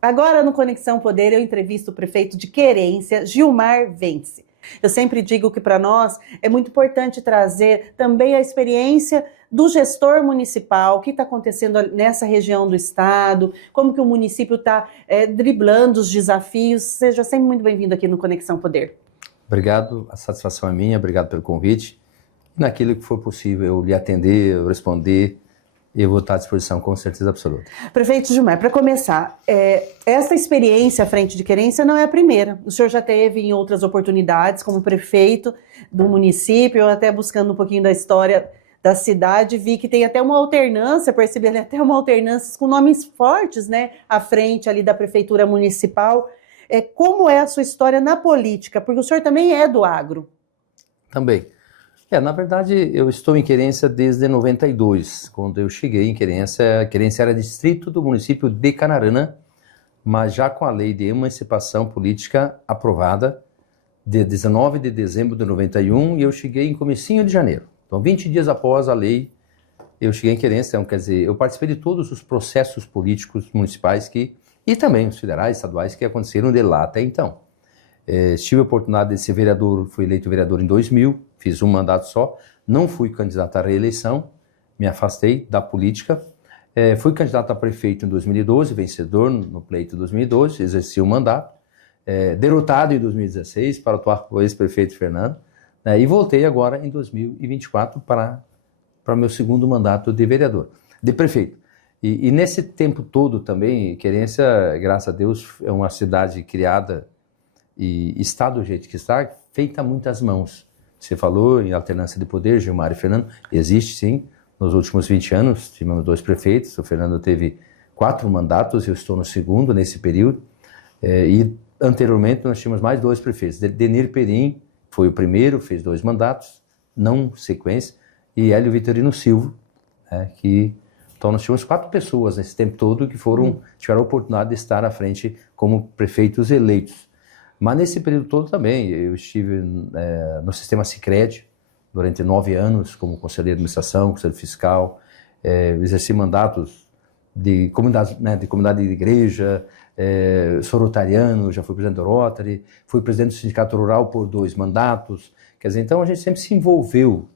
Agora no Conexão Poder eu entrevisto o prefeito de Querência, Gilmar Vence. Eu sempre digo que para nós é muito importante trazer também a experiência do gestor municipal, o que está acontecendo nessa região do estado, como que o município está driblando os desafios. Seja sempre muito bem-vindo aqui no Conexão Poder. Obrigado, a satisfação é minha, obrigado pelo convite. Naquilo que for possível eu lhe atender, eu responder, eu vou estar à disposição com certeza absoluta. Prefeito Gilmar, para começar, essa experiência à frente de Querência não é a primeira. O senhor já teve em outras oportunidades como prefeito do município, até buscando um pouquinho da história da cidade, vi que tem até uma alternância, percebi até uma alternância com nomes fortes, né, à frente ali da prefeitura municipal. Como é a sua história na política? Porque o senhor também é do agro. Também. Na verdade, eu estou em Querência desde 92, quando eu cheguei em Querência. Querência era distrito do município de Canarana, mas já com a lei de emancipação política aprovada, de 19 de dezembro de 91, e eu cheguei em comecinho de janeiro. Então, 20 dias após a lei, eu cheguei em Querência. Então, quer dizer, eu participei de todos os processos políticos municipais e também os federais, estaduais, que aconteceram de lá até então. Tive a oportunidade de ser vereador, fui eleito vereador em 2000, fiz um mandato só, não fui candidato à reeleição, me afastei da política, fui candidato a prefeito em 2012, vencedor no pleito de 2012, exerci o mandato, derrotado em 2016 para atuar com o ex-prefeito Fernando, e voltei agora em 2024 para meu segundo mandato de vereador, de prefeito. E nesse tempo todo também, Querência, graças a Deus, é uma cidade criada e está do jeito que está, feita a muitas mãos. Você falou em alternância de poder, Gilmar e Fernando, existe sim. Nos últimos 20 anos tivemos 2 prefeitos, o Fernando teve 4 mandatos, eu estou no segundo nesse período, e anteriormente nós tínhamos mais 2 prefeitos. Denir Perim foi o primeiro, fez 2 mandatos, não sequência, e Hélio Vitorino Silva, então nós tínhamos 4 pessoas nesse tempo todo que tiveram a oportunidade de estar à frente como prefeitos eleitos. Mas nesse período todo também, eu estive no sistema Sicredi durante 9 anos como conselheiro de administração, conselheiro fiscal, exerci mandatos de comunidade, de comunidade de igreja, sou rotariano, já fui presidente do Rotary, fui presidente do Sindicato Rural por 2 mandatos. Quer dizer, então a gente sempre se envolveu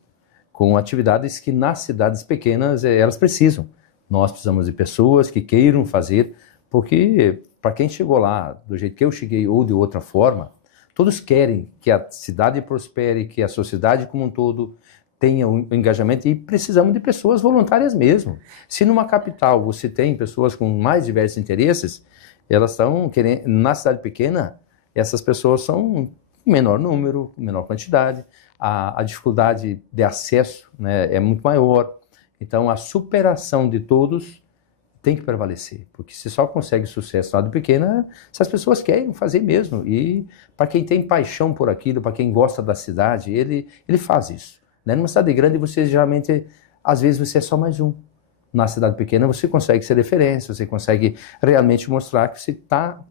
com atividades que nas cidades pequenas elas precisam. Nós precisamos de pessoas que queiram fazer, porque para quem chegou lá do jeito que eu cheguei ou de outra forma, todos querem que a cidade prospere, que a sociedade como um todo tenha um engajamento, e precisamos de pessoas voluntárias mesmo. Se numa capital você tem pessoas com mais diversos interesses, elas estão querendo, na cidade pequena, essas pessoas são em menor número, em menor quantidade, a dificuldade de acesso, é muito maior. Então a superação de todos tem que prevalecer, porque se só consegue sucesso na cidade pequena se as pessoas querem fazer mesmo. E para quem tem paixão por aquilo, para quem gosta da cidade, ele faz isso. Numa cidade grande, você geralmente, às vezes, você é só mais um. Na cidade pequena, você consegue ser referência, você consegue realmente mostrar que você está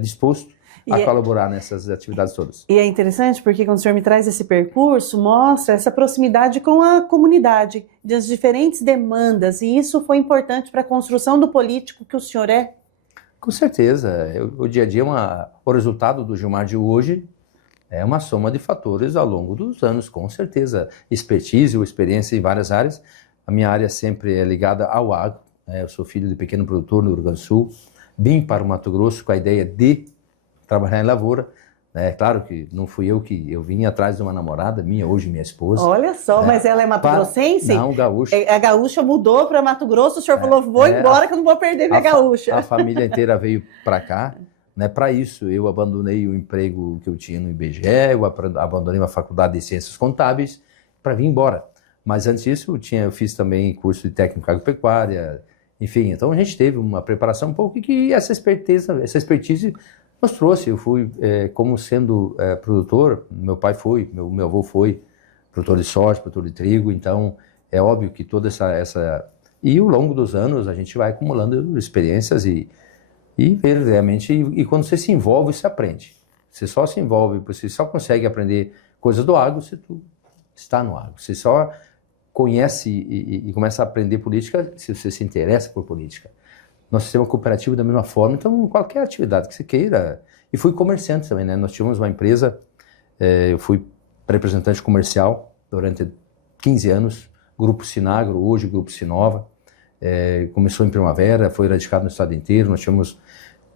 disposto a colaborar nessas atividades todas. E é interessante porque quando o senhor me traz esse percurso, mostra essa proximidade com a comunidade, das diferentes demandas, e isso foi importante para a construção do político que o senhor é? Com certeza. O dia a dia, o resultado do Gilmar de hoje é uma soma de fatores ao longo dos anos, com certeza. Expertise ou experiência em várias áreas. A minha área sempre é ligada ao agro. Eu sou filho de pequeno produtor no Rio Grande do Sul. Vim para o Mato Grosso com a ideia de trabalhar em lavoura. Claro que não fui eu vim atrás de uma namorada minha, hoje minha esposa. Olha só, mas ela é mato-grossense? Não, gaúcha. A gaúcha mudou para Mato Grosso, o senhor falou, vou embora que eu não vou perder minha gaúcha. A família inteira veio para cá. Para isso, eu abandonei o emprego que eu tinha no IBGE, eu abandonei uma faculdade de ciências contábeis para vir embora. Mas antes disso, eu fiz também curso de técnico agropecuária, enfim. Então a gente teve uma preparação um pouco que essa expertise nos trouxe. Eu fui, como sendo produtor, meu pai foi, meu avô foi produtor de soja, produtor de trigo, então é óbvio que toda essa... E ao longo dos anos a gente vai acumulando experiências e ver realmente, e quando você se envolve, você aprende. Você só se envolve, você só consegue aprender coisas do agro se tu está no agro. Você só conhece e começa a aprender política se você se interessa por política. Nosso sistema cooperativo da mesma forma. Então, qualquer atividade que você queira. E fui comerciante também, né? Nós tínhamos uma empresa, eu fui representante comercial durante 15 anos, Grupo Sinagro, hoje Grupo Sinova. Começou em Primavera, foi radicado no estado inteiro. Nós tivemos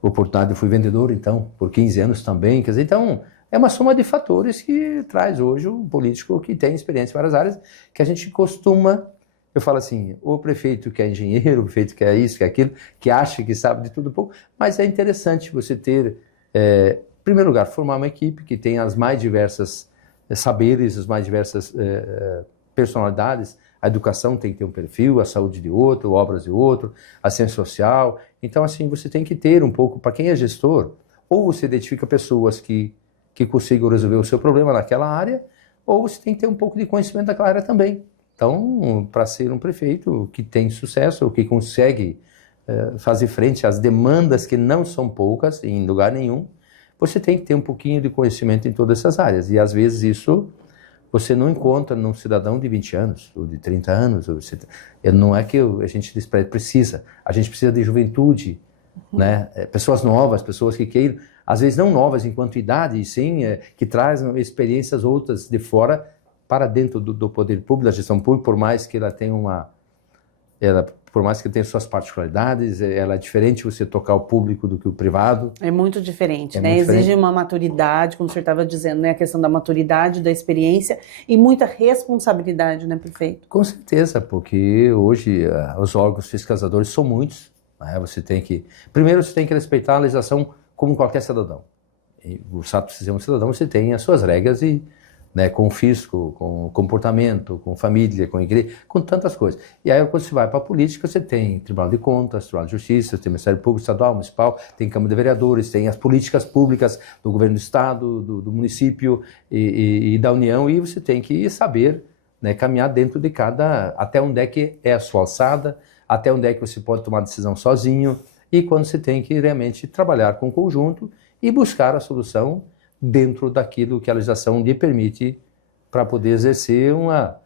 oportunidade, eu fui vendedor, então, por 15 anos também. Quer dizer, então, é uma soma de fatores que traz hoje um político que tem experiência em várias áreas, que a gente costuma... Eu falo assim, o prefeito que é engenheiro, o prefeito que é isso, que é aquilo, que acha que sabe de tudo um pouco, mas é interessante você ter, em primeiro lugar, formar uma equipe que tenha as mais diversas saberes, as mais diversas personalidades. A educação tem que ter um perfil, a saúde de outro, obras de outro, a ciência social. Então, assim, você tem que ter um pouco, para quem é gestor, ou você identifica pessoas que consigam resolver o seu problema naquela área, ou você tem que ter um pouco de conhecimento daquela área também. Então, para ser um prefeito que tem sucesso, ou que consegue fazer frente às demandas que não são poucas em lugar nenhum, você tem que ter um pouquinho de conhecimento em todas essas áreas. E às vezes isso você não encontra num cidadão de 20 anos, ou de 30 anos. Não é que a gente precisa. A gente precisa de juventude, né? Pessoas novas, pessoas que queiram, às vezes não novas enquanto idade, sim, que trazem experiências outras de fora, para dentro do poder público, da gestão pública, por mais que ela tenha por mais que tenha suas particularidades, ela é diferente você tocar o público do que o privado. É muito diferente, né? Exige uma maturidade, como o senhor estava dizendo, né? A questão da maturidade, da experiência e muita responsabilidade, né, prefeito? Com certeza, porque hoje os órgãos fiscalizadores são muitos, né? Primeiro você tem que respeitar a legislação como qualquer cidadão. E o fato de ser um cidadão, você tem as suas regras e, né, com o fisco, com o comportamento, com família, com a igreja, com tantas coisas. E aí, quando você vai para a política, você tem Tribunal de Contas, Tribunal de Justiça, tem Ministério Público Estadual, Municipal, tem Câmara de Vereadores, tem as políticas públicas do governo do Estado, do município e da União, e você tem que saber, né, caminhar dentro de até onde é que é a sua alçada, até onde é que você pode tomar decisão sozinho, e quando você tem que realmente trabalhar com o conjunto e buscar a solução dentro daquilo que a legislação lhe permite para poder exercer uma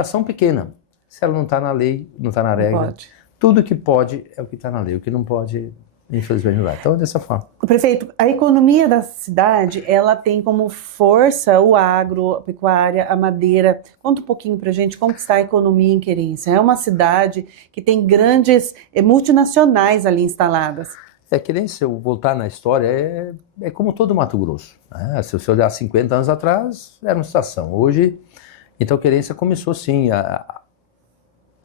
ação pequena. Se ela não está na lei, não está na regra, tudo que pode é o que está na lei, o que não pode, infelizmente, não dá. Então, dessa forma. Prefeito, a economia da cidade, ela tem como força o agro, a pecuária, a madeira. Conta um pouquinho para a gente como está a economia em Querência. É uma cidade que tem grandes multinacionais ali instaladas. Que nem se eu voltar na história, é como todo Mato Grosso, né? Se você olhar 50 anos atrás, era uma estação. Hoje, então, Querência começou sim, a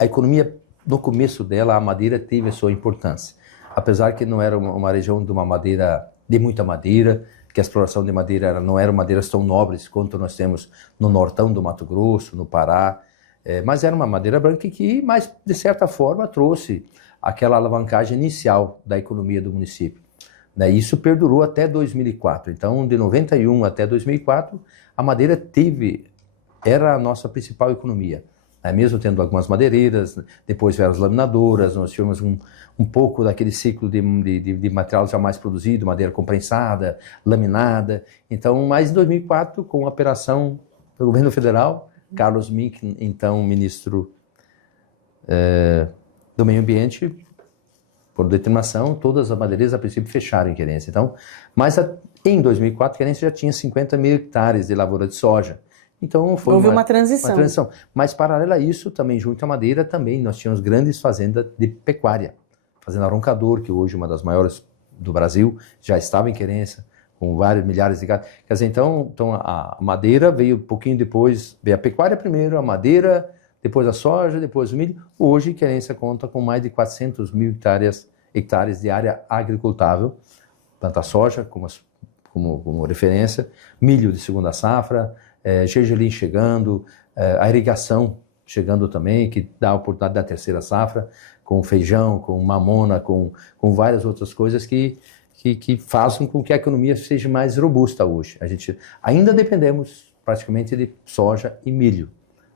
economia, no começo dela, a madeira teve a sua importância. Apesar que não era uma região de muita madeira, que a exploração de madeira não eram madeiras tão nobres quanto nós temos no nortão do Mato Grosso, no Pará, mas era uma madeira branca que, mas, de certa forma, trouxe aquela alavancagem inicial da economia do município. Isso perdurou até 2004. Então, de 91 até 2004, a madeira era a nossa principal economia. Mesmo tendo algumas madeireiras, depois vieram as laminadoras, nós tivemos um pouco daquele ciclo de material jamais produzido, madeira comprensada, laminada. Então, mas em 2004, com a operação do governo federal, Carlos Mink, então ministro do meio ambiente, por determinação, todas as madeireiras a princípio fecharam em Querência. Então, mas em 2004, Querência já tinha 50 mil hectares de lavoura de soja. Então houve uma transição. Mas paralelo a isso, também junto à madeira, também nós tínhamos grandes fazendas de pecuária. Fazenda Roncador, que hoje é uma das maiores do Brasil, já estava em Querência, com vários milhares de gatos. Quer dizer, então a madeira veio um pouquinho depois, veio a pecuária primeiro, a madeira, depois a soja, depois o milho. Hoje, Querência conta com mais de 400 mil hectares de área agricultável, planta soja como referência, milho de segunda safra, gergelim chegando, a irrigação chegando também, que dá a oportunidade da terceira safra, com feijão, com mamona, com várias outras coisas que façam com que a economia seja mais robusta hoje. A gente ainda dependemos praticamente de soja e milho,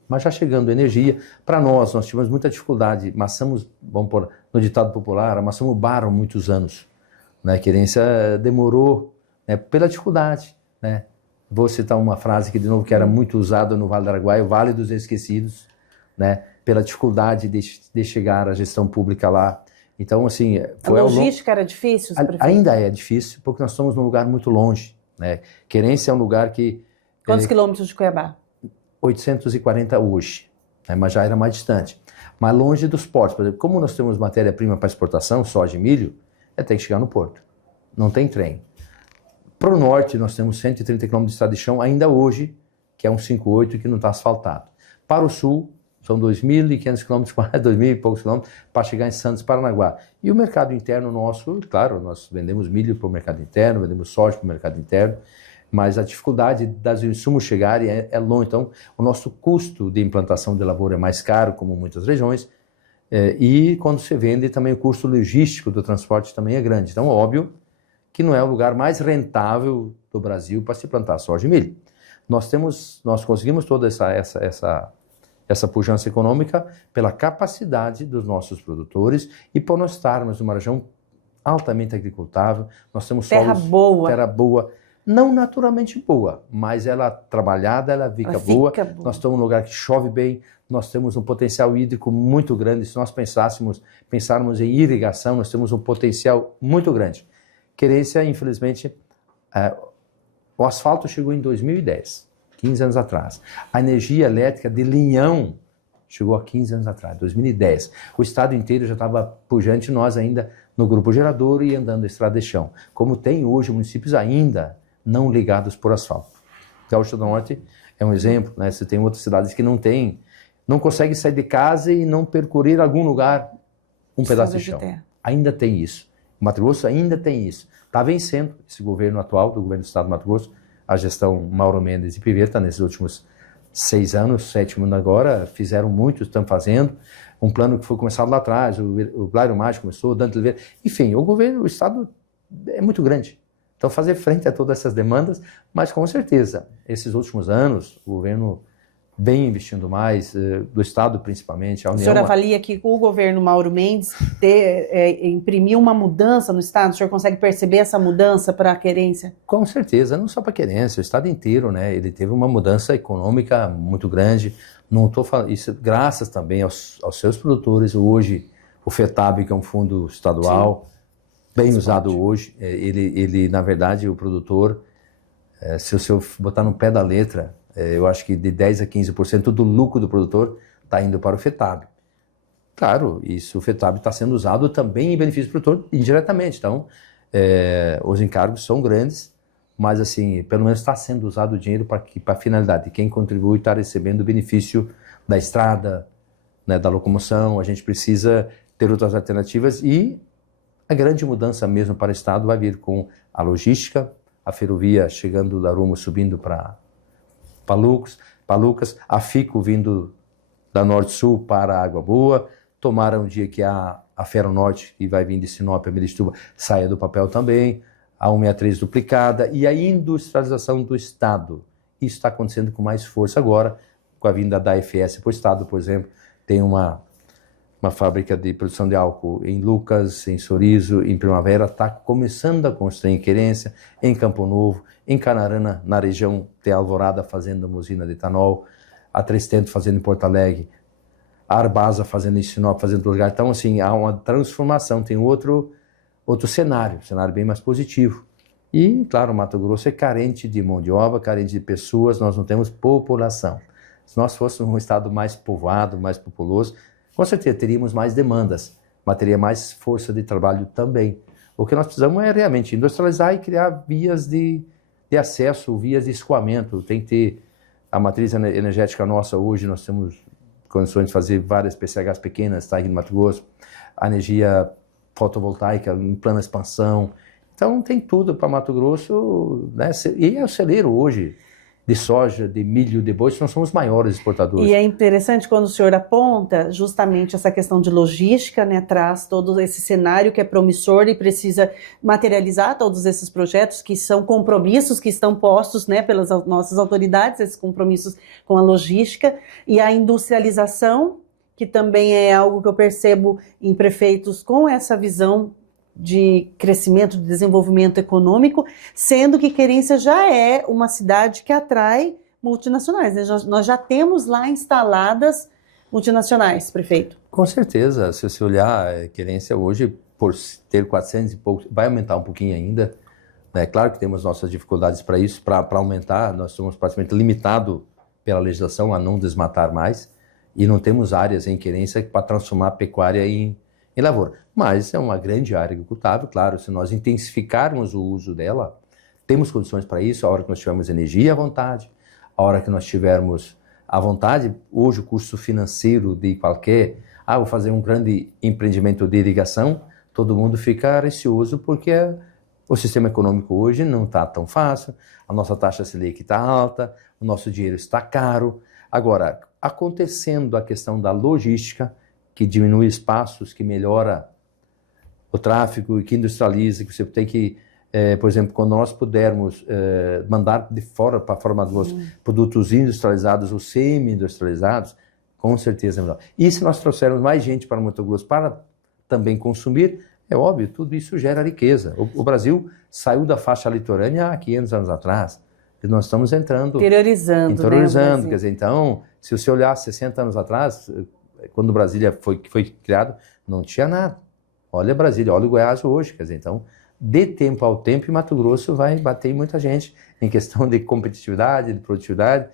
mas já chegando energia. Para nós tivemos muita dificuldade, amassamos, vamos pôr no ditado popular, amassamos barro há muitos anos. Né? Querência demorou, né, pela dificuldade. Né? Vou citar uma frase que, de novo, que era muito usada no Vale do Araguaia, o Vale dos Esquecidos, né? Pela dificuldade de chegar à gestão pública lá. Então, assim, A logística era difícil? Ainda é difícil, porque nós estamos num lugar muito longe, né? Querência é um lugar que... Quantos quilômetros de Cuiabá? 840 hoje, né? Mas já era mais distante. Mas longe dos portos. Por exemplo, como nós temos matéria-prima para exportação, soja e milho, tem que chegar no porto. Não tem trem. Para o norte, nós temos 130 km de estrada de chão ainda hoje, que é um 58 que não está asfaltado. Para o sul, são 2.500 km, 2.000 e poucos quilômetros, para chegar em Santos, Paranaguá. E o mercado interno nosso, claro, nós vendemos milho para o mercado interno, vendemos soja para o mercado interno, mas a dificuldade das insumos chegarem é longe. Então, o nosso custo de implantação de lavoura é mais caro, como muitas regiões, e quando se vende, também o custo logístico do transporte também é grande. Então, óbvio que não é o lugar mais rentável do Brasil para se plantar soja e milho. Nós conseguimos toda essa pujança econômica pela capacidade dos nossos produtores e por nós estarmos numa região altamente agricultável. Nós temos terra boa, não naturalmente boa, mas ela trabalhada, ela fica boa. Nós estamos num lugar que chove bem, nós temos um potencial hídrico muito grande. Se nós pensarmos em irrigação, nós temos um potencial muito grande. Querência, infelizmente, o asfalto chegou em 2010. 15 anos atrás. A energia elétrica de linhão chegou há 15 anos atrás, 2010. O estado inteiro já estava pujante, nós ainda no grupo gerador e andando a estrada de chão. Como tem hoje municípios ainda não ligados por asfalto. Gaúcho do Norte é um exemplo, né? Você tem outras cidades que não conseguem sair de casa e não percorrer algum lugar um pedaço de chão. Ainda tem isso. O Mato Grosso ainda tem isso. Está vencendo esse governo atual, do governo do estado do Mato Grosso, a gestão Mauro Mendes e Pivetta, nesses últimos 6 anos, 7 anos agora, fizeram muito, estão fazendo. Um plano que foi começado lá atrás, o Blairo Maggi começou, o Dante Oliveira. Enfim, o estado é muito grande. Então, fazer frente a todas essas demandas, mas com certeza, esses últimos anos, o governo vem investindo mais, do estado principalmente. O senhor avalia que o governo Mauro Mendes imprimiu uma mudança no estado? O senhor consegue perceber essa mudança para a querência? Com certeza, não só para a querência, o estado inteiro, né? Ele teve uma mudança econômica muito grande. Não estou falando isso, graças também aos seus produtores. Hoje, o FETAB, que é um fundo estadual, bem usado hoje, ele, na verdade, o produtor, se o senhor botar no pé da letra, eu acho que de 10% a 15% do lucro do produtor está indo para o FETAB. Claro, isso, o FETAB está sendo usado também em benefício do produtor indiretamente. Então, os encargos são grandes, mas assim, pelo menos está sendo usado o dinheiro para a finalidade. Quem contribui está recebendo o benefício da estrada, né, da locomoção. A gente precisa ter outras alternativas e a grande mudança mesmo para o estado vai vir com a logística, a ferrovia chegando da Rumo, subindo para Lucas, a FICO vindo da Norte-Sul para a Água Boa, tomara um dia que a Ferronorte, que vai vir de Sinop a Milituba, saia do papel também, a 163 duplicada, e a industrialização do Estado. Isso está acontecendo com mais força agora, com a vinda da AFS para o Estado, por exemplo, tem uma fábrica de produção de álcool em Lucas, em Sorriso, em Primavera, está começando a construir em Querência, em Campo Novo, em Canarana, na região de Alvorada, fazendo uma usina de etanol, a Trestento fazendo em Porto Alegre, a Arbasa fazendo em Sinop, fazendo em outro lugar. Então, assim, há uma transformação, tem outro cenário bem mais positivo. E, claro, o Mato Grosso é carente de mão de obra, carente de pessoas, nós não temos população. Se nós fôssemos um estado mais povoado, mais populoso, com certeza teríamos mais demandas, mas teria mais força de trabalho também. O que nós precisamos é realmente industrializar e criar vias de acesso, vias de escoamento. Tem que ter a matriz energética nossa hoje, nós temos condições de fazer várias PCHs pequenas, tá, aqui no Mato Grosso, a energia fotovoltaica em plena expansão. Então tem tudo para Mato Grosso, né? E é o celeiro hoje de soja, de milho, de boi, nós somos os maiores exportadores. E é interessante quando o senhor aponta justamente essa questão de logística, né, traz todo esse cenário que é promissor e precisa materializar todos esses projetos que são compromissos que estão postos, né, pelas nossas autoridades, esses compromissos com a logística e a industrialização, que também é algo que eu percebo em prefeitos com essa visão de crescimento, de desenvolvimento econômico, sendo que Querência já é uma cidade que atrai multinacionais, né? Nós já temos lá instaladas multinacionais, prefeito? Com certeza, se você olhar, a Querência hoje, por ter 400 e poucos, vai aumentar um pouquinho ainda. É claro que temos nossas dificuldades para isso, para aumentar, nós somos praticamente limitados pela legislação a não desmatar mais e não temos áreas em Querência para transformar a pecuária em lavoura. Mas é uma grande área agricultável, claro, se nós intensificarmos o uso dela, temos condições para isso, a hora que nós tivermos energia à vontade, a hora que nós tivermos à vontade, hoje o custo financeiro de qualquer, vou fazer um grande empreendimento de irrigação, todo mundo fica receoso porque o sistema econômico hoje não está tão fácil, a nossa taxa Selic está alta, o nosso dinheiro está caro. Agora, acontecendo a questão da logística, que diminui espaços, que melhora o tráfego e que industrializa, que você tem que, por exemplo, quando nós pudermos mandar de fora para fora dos produtos industrializados ou semi-industrializados, com certeza é melhor. E se nós trouxermos mais gente para Mato Grosso para também consumir, é óbvio, tudo isso gera riqueza. O Brasil saiu da faixa litorânea há 500 anos atrás. E nós estamos entrando... Interiorizando, né, quer dizer, então, se você olhar 60 anos atrás, quando Brasília foi criado, não tinha nada. Olha Brasília, olha o Goiás hoje, quer dizer, então, de tempo ao tempo, Mato Grosso vai bater em muita gente em questão de competitividade, de produtividade.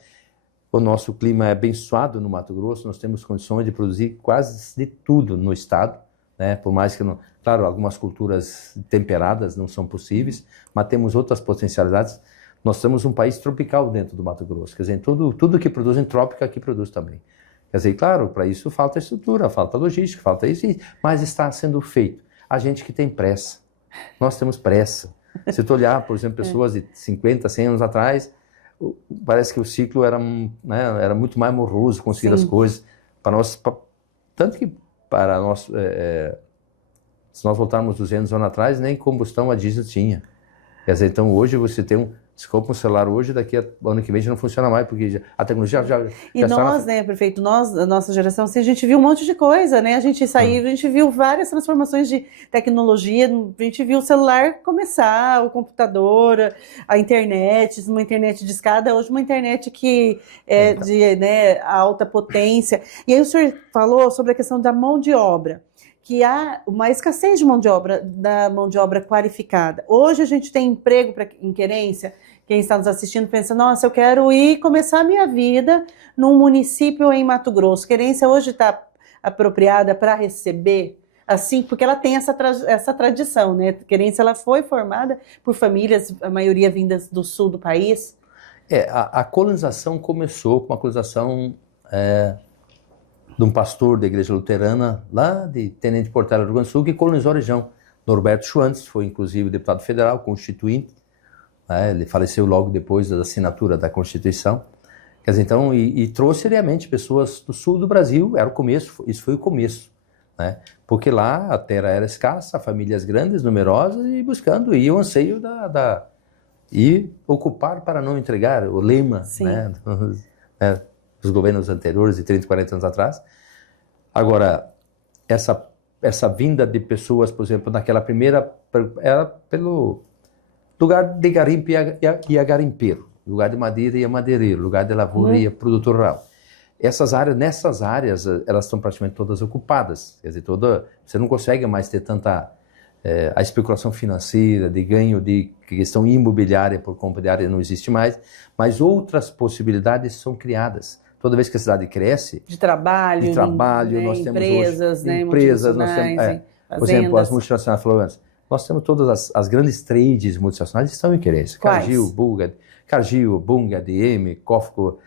O nosso clima é abençoado no Mato Grosso, nós temos condições de produzir quase de tudo no estado, né? Por mais que, claro, algumas culturas temperadas não são possíveis, mas temos outras potencialidades. Nós temos um país tropical dentro do Mato Grosso, quer dizer, tudo que produz em trópico aqui produz também. Quer dizer, claro, para isso falta estrutura, falta logística, falta isso, mas está sendo feito. A gente que tem pressa, nós temos pressa. Se tu olhar, por exemplo, pessoas de 50, 100 anos atrás, parece que o ciclo era, né, era muito mais moroso conseguir as coisas. Para nós, tanto que para nós, se nós voltarmos 200 anos atrás, nem combustão a diesel tinha. Quer dizer, então hoje você tem se compra um celular hoje, daqui a ano que vem já não funciona mais, porque a tecnologia já e nós, né, prefeito, nós, a nossa geração, assim, a gente viu um monte de coisa, né? A gente saiu, a gente viu várias transformações de tecnologia, a gente viu o celular começar, o computador, a internet, uma internet de escada, hoje uma internet que é de, né, alta potência. E aí o senhor falou sobre a questão da mão de obra, que há uma escassez de mão de obra, da mão de obra qualificada. Hoje a gente tem emprego em Querência. Quem está nos assistindo pensa, nossa, eu quero ir começar a minha vida num município em Mato Grosso. Querência hoje está apropriada para receber, assim, porque ela tem essa tradição, né? Querência, ela foi formada por famílias, a maioria vindas do sul do país. A colonização começou com a colonização de um pastor da igreja luterana, lá de Tenente Portela, Rio Grande do Sul, que colonizou a região. Norberto Schwantz foi, inclusive, deputado federal, constituinte. Ele faleceu logo depois da assinatura da Constituição. Quer dizer, então, e trouxe realmente pessoas do sul do Brasil, era o começo, isso foi o começo, né? Porque lá a terra era escassa, famílias grandes, numerosas, e buscando, e o anseio e ocupar para não entregar, o lema, né, dos governos anteriores, de 30, 40 anos atrás. Agora, essa vinda de pessoas, por exemplo, naquela primeira, era pelo lugar de garimpo e a garimpeiro, lugar de madeira e a madeireiro, lugar de lavoura e a produtor rural. Nessas áreas, elas estão praticamente todas ocupadas. Quer dizer, você não consegue mais ter tanta a especulação financeira, de ganho de questão imobiliária por compra de área não existe mais, mas outras possibilidades são criadas. Toda vez que a cidade cresce... De trabalho, né, nós temos empresas, hoje, né, empresas, nós temos, por exemplo, as multinacionais falou antes, nós temos todas as grandes trades multinacionais estão em Querência. Cargill, Bunge, DM, Cofco,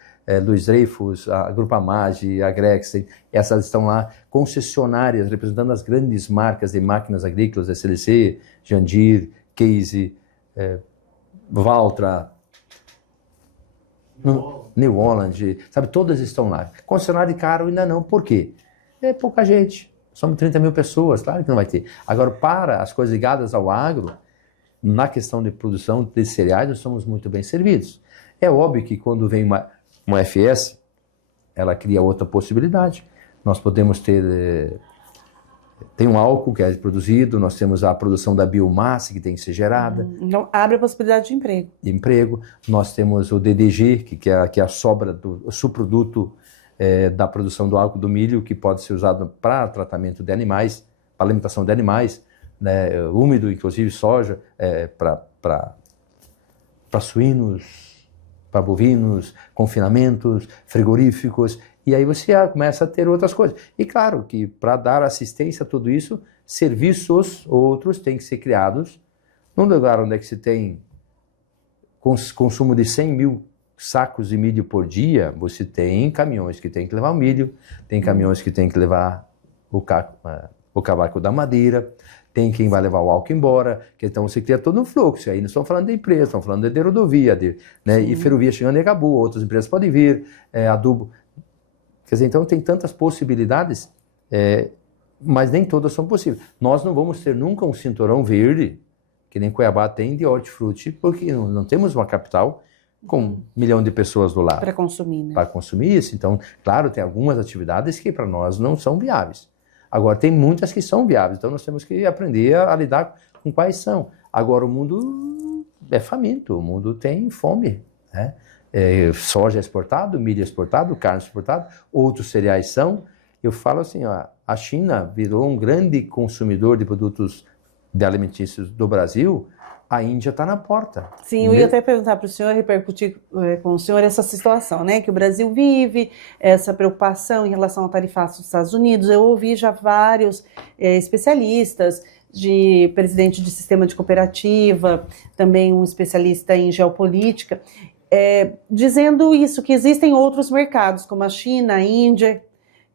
Luiz Dreyfus, a Grupo Amage, a Grex, essas estão lá, concessionárias, representando as grandes marcas de máquinas agrícolas, SLC, Jandir, Case, Valtra, New Holland, sabe, todas estão lá. Concessionário caro ainda não, por quê? É pouca gente. Somos 30 mil pessoas, claro que não vai ter. Agora, para as coisas ligadas ao agro, na questão de produção de cereais, nós somos muito bem servidos. É óbvio que quando vem uma FS, ela cria outra possibilidade. Nós podemos ter... Tem um álcool que é produzido, nós temos a produção da biomassa que tem que ser gerada. Então, abre a possibilidade de emprego. Nós temos o DDG, que é a sobra do subproduto da produção do álcool do milho, que pode ser usado para tratamento de animais, para alimentação de animais, né, úmido, inclusive soja, para suínos, para bovinos, confinamentos, frigoríficos, e aí você começa a ter outras coisas. E claro que para dar assistência a tudo isso, serviços outros têm que ser criados. Num lugar onde é que se tem consumo de 100 mil sacos de milho por dia, você tem caminhões que tem que levar o milho, tem caminhões que tem que levar o cavaco da madeira, tem quem vai levar o álcool embora, que então você cria todo um fluxo. Aí não estamos falando de empresa, estamos falando de rodovia, né, e ferrovia chegando e acabou, outras empresas podem vir, adubo. Quer dizer, então tem tantas possibilidades, mas nem todas são possíveis. Nós não vamos ter nunca um cinturão verde, que nem Cuiabá tem, de hortifruti, porque não temos uma capital com 1 milhão de pessoas do lado. Para consumir, né? Para consumir isso. Então, claro, tem algumas atividades que para nós não são viáveis. Agora, tem muitas que são viáveis, então nós temos que aprender a lidar com quais são. Agora, o mundo é faminto, o mundo tem fome, né? Soja exportado, milho exportado, carne exportada, outros cereais são. Eu falo assim, ó, a China virou um grande consumidor de produtos de alimentícios do Brasil, a Índia está na porta. Sim, eu ia até perguntar para o senhor, repercutir com o senhor essa situação, né? Que o Brasil vive, essa preocupação em relação ao tarifaço dos Estados Unidos. Eu ouvi já vários especialistas, de presidente de sistema de cooperativa, também um especialista em geopolítica, dizendo isso, que existem outros mercados, como a China, a Índia,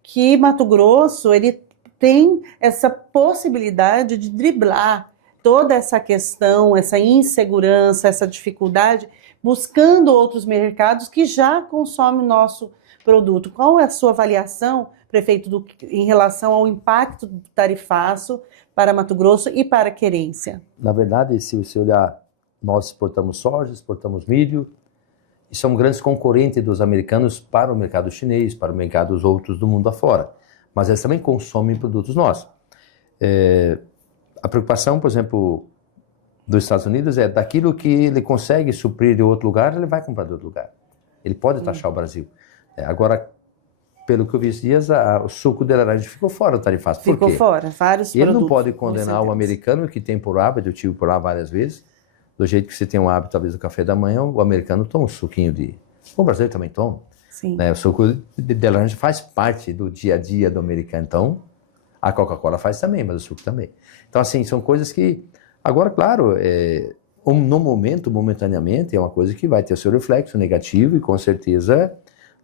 que Mato Grosso, ele tem essa possibilidade de driblar toda essa questão, essa insegurança, essa dificuldade, buscando outros mercados que já consomem o nosso produto. Qual é a sua avaliação, prefeito, em relação ao impacto do tarifaço para Mato Grosso e para a querência? Na verdade, se você olhar, nós exportamos soja, exportamos milho, e são grandes concorrentes dos americanos para o mercado chinês, para o mercado dos outros do mundo afora. Mas eles também consomem produtos nossos. A preocupação, por exemplo, dos Estados Unidos é daquilo que ele consegue suprir de outro lugar, ele vai comprar de outro lugar. Ele pode taxar o Brasil. Agora, pelo que eu vi esses dias, o suco de laranja ficou fora do tarifaço. Por quê? Ficou fora, vários ele produtos. Não pode condenar o americano, que tem por hábito, eu tive por lá várias vezes, do jeito que você tem um hábito, talvez, do café da manhã, o americano toma um suquinho de... O brasileiro também toma. Sim. O suco de laranja faz parte do dia a dia do americano. Então, a Coca-Cola faz também, mas o suco também. Então, assim, são coisas que... Agora, claro, no momento, momentaneamente, é uma coisa que vai ter seu reflexo negativo e, com certeza,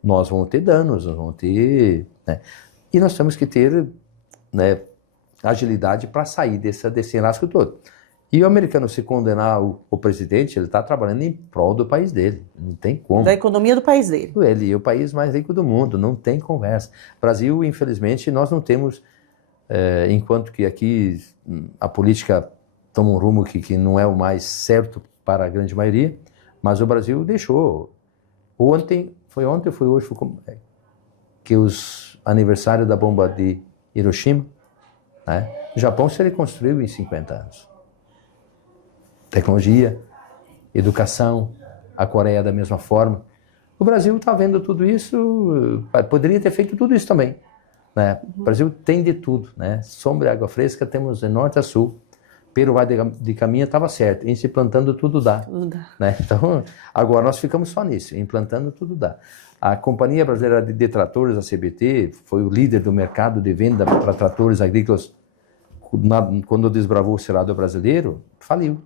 nós vamos ter danos, nós vamos ter... Né? E nós temos que ter, né, agilidade para sair desse enrasco todo. E o americano, se condenar o presidente, ele está trabalhando em prol do país dele. Não tem como. Da economia do país dele. Ele é o país mais rico do mundo, não tem conversa. Brasil, infelizmente, nós não temos, enquanto que aqui a política toma um rumo que não é o mais certo para a grande maioria, mas o Brasil deixou. Foi ontem ou foi hoje, que os aniversários da bomba de Hiroshima, né? O Japão se reconstruiu em 50 anos. Tecnologia, educação, a Coreia da mesma forma. O Brasil está vendo tudo isso, poderia ter feito tudo isso também. Né? O Brasil tem de tudo, né? Sombra e água fresca temos de norte a sul. Pero vai de caminho estava certo, em se plantando tudo dá. Tudo dá. Né? Então, agora nós ficamos só nisso, em plantando tudo dá. A Companhia Brasileira de Tratores, a CBT, foi o líder do mercado de venda para tratores agrícolas quando desbravou o cerrado brasileiro, faliu.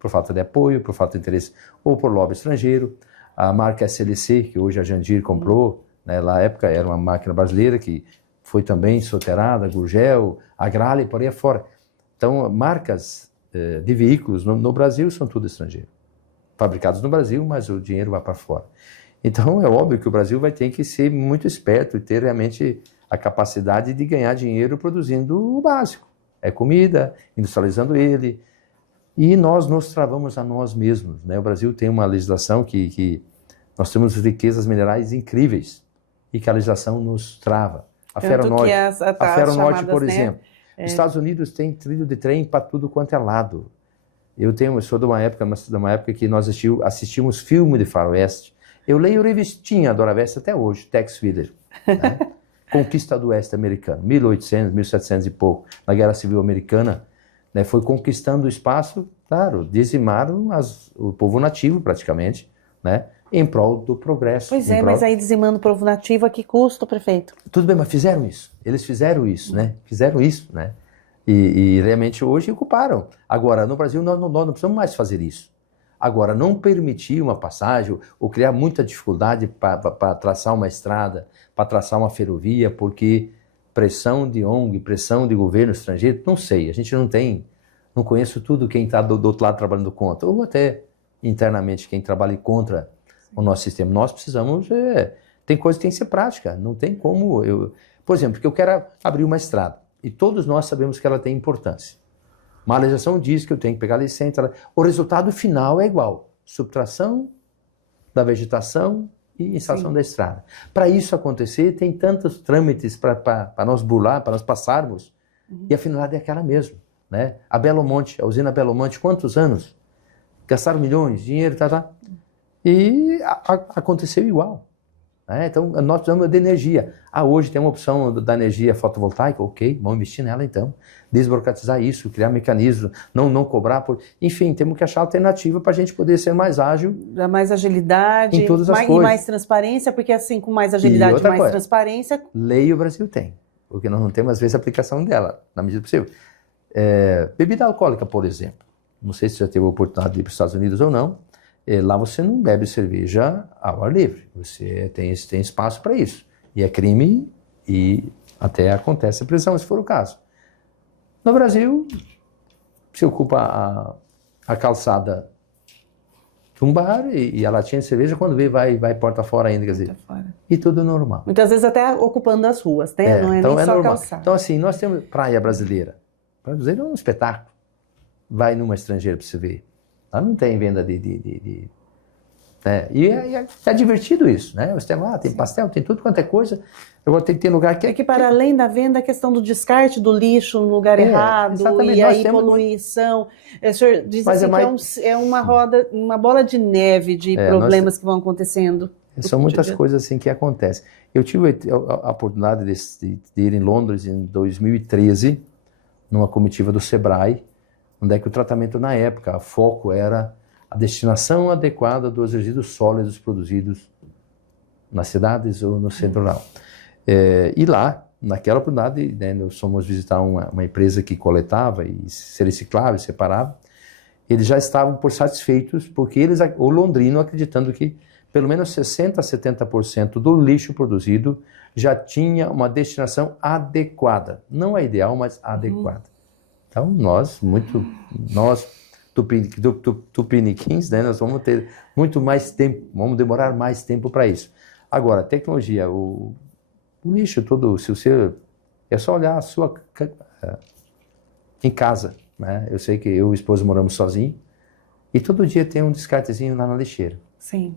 Por falta de apoio, por falta de interesse, ou por lobby estrangeiro. A marca SLC, que hoje a Jandir comprou, né, na época era uma máquina brasileira que foi também soterrada, Gurgel, Agrale, por aí afora. Então, marcas de veículos no Brasil são tudo estrangeiro. Fabricados no Brasil, mas o dinheiro vai para fora. Então, é óbvio que o Brasil vai ter que ser muito esperto e ter realmente a capacidade de ganhar dinheiro produzindo o básico. É comida, industrializando ele. E nós nos travamos a nós mesmos. Né? O Brasil tem uma legislação que nós temos riquezas minerais incríveis e que a legislação nos trava. A Ferronorte, por exemplo. Os Estados Unidos tem trilho de trem para tudo quanto é lado. Eu sou de uma época que nós assistimos filme de faroeste. Eu leio revistinha do Oraveste até hoje, Tex Willer, né? Conquista do Oeste americano, 1800, 1700 e pouco, na Guerra Civil Americana, né? Foi conquistando o espaço, claro, dizimaram o povo nativo praticamente, né? Em prol do progresso. Pois é, mas aí dizimando o povo nativo, a que custo, prefeito? Tudo bem, mas fizeram isso. Eles fizeram isso, né? Fizeram isso, né? E realmente hoje ocuparam. Agora, no Brasil, nós não precisamos mais fazer isso. Agora, não permitir uma passagem ou criar muita dificuldade para traçar uma estrada, para traçar uma ferrovia, porque pressão de ONG, pressão de governo estrangeiro, não sei, a gente não conheço tudo quem está do outro lado trabalhando contra, ou até internamente quem trabalha contra o nosso sistema. Nós precisamos, tem coisa que tem que ser prática, não tem como, por exemplo, porque eu quero abrir uma estrada, e todos nós sabemos que ela tem importância. Uma legislação diz que eu tenho que pegar licença, o resultado final é igual, subtração da vegetação e instalação da estrada. Para isso acontecer, tem tantos trâmites para nós burlar, para nós passarmos, e a finalidade é aquela mesmo, né? A Belo Monte, a usina Belo Monte, quantos anos? Gastaram milhões, dinheiro, e aconteceu igual. Né? Então, nós precisamos de energia. Hoje tem uma opção da energia fotovoltaica, ok, vamos investir nela então. Desburocratizar isso, criar mecanismos, não cobrar. Enfim, temos que achar alternativa para a gente poder ser mais ágil. Dar mais agilidade, em todas as e coisas. mais transparência, porque assim, com mais agilidade e mais transparência... Lei o Brasil tem, porque nós não temos, às vezes, a aplicação dela, na medida possível. Bebida alcoólica, por exemplo. Não sei se você já teve a oportunidade de ir para os Estados Unidos ou não. Lá você não bebe cerveja ao ar livre. Você tem espaço para isso. E é crime e até acontece a prisão, se for o caso. No Brasil, se ocupa a calçada de um bar e a latinha de cerveja, quando vê, vai porta fora ainda, quer dizer. E tudo normal. Muitas vezes até ocupando as ruas, né? Não é então nem só normal. calçada. Então, assim, nós temos praia brasileira. Praia brasileira é um espetáculo. Vai numa estrangeira para você ver. Lá não tem venda de e é divertido isso, né? Você tem lá, tem pastel, tem tudo quanto é coisa. Agora tem que ter lugar que para além da venda, a questão do descarte do lixo no lugar errado, exatamente. E aí poluição. O senhor diz assim que é uma roda, uma bola de neve de problemas que vão acontecendo. São muitas coisas assim que acontecem. Eu tive a oportunidade de ir em Londres em 2013, numa comitiva do Sebrae, onde é que o tratamento na época, o foco era a destinação adequada dos resíduos sólidos produzidos nas cidades ou no centro rural. E lá, naquela oportunidade, né, nós fomos visitar uma empresa que coletava e se reciclava e separava. Eles já estavam por satisfeitos, porque o londrino acreditando que pelo menos 60% a 70% do lixo produzido já tinha uma destinação adequada. Não a ideal, mas adequada. Então, nós tupiniquins, né, nós vamos ter muito mais tempo, vamos demorar mais tempo para isso. Agora, tecnologia, o lixo todo, se você, é só olhar a sua em casa, né? Eu sei que eu e o esposo moramos sozinhos e todo dia tem um descartezinho lá na lixeira. Sim.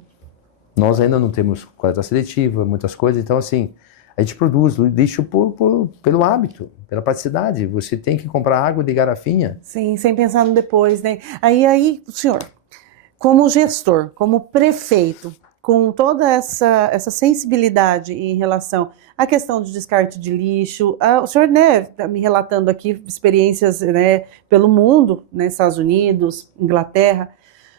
Nós ainda não temos coleta seletiva, muitas coisas, então assim, a gente produz lixo pelo hábito, pela praticidade. Você tem que comprar água de garrafinha. Sim, sem pensar no depois, né? Aí, o senhor, como gestor, como prefeito, com toda essa sensibilidade em relação à questão de descarte de lixo, o senhor, né, está me relatando aqui experiências, né, pelo mundo, né, Estados Unidos, Inglaterra.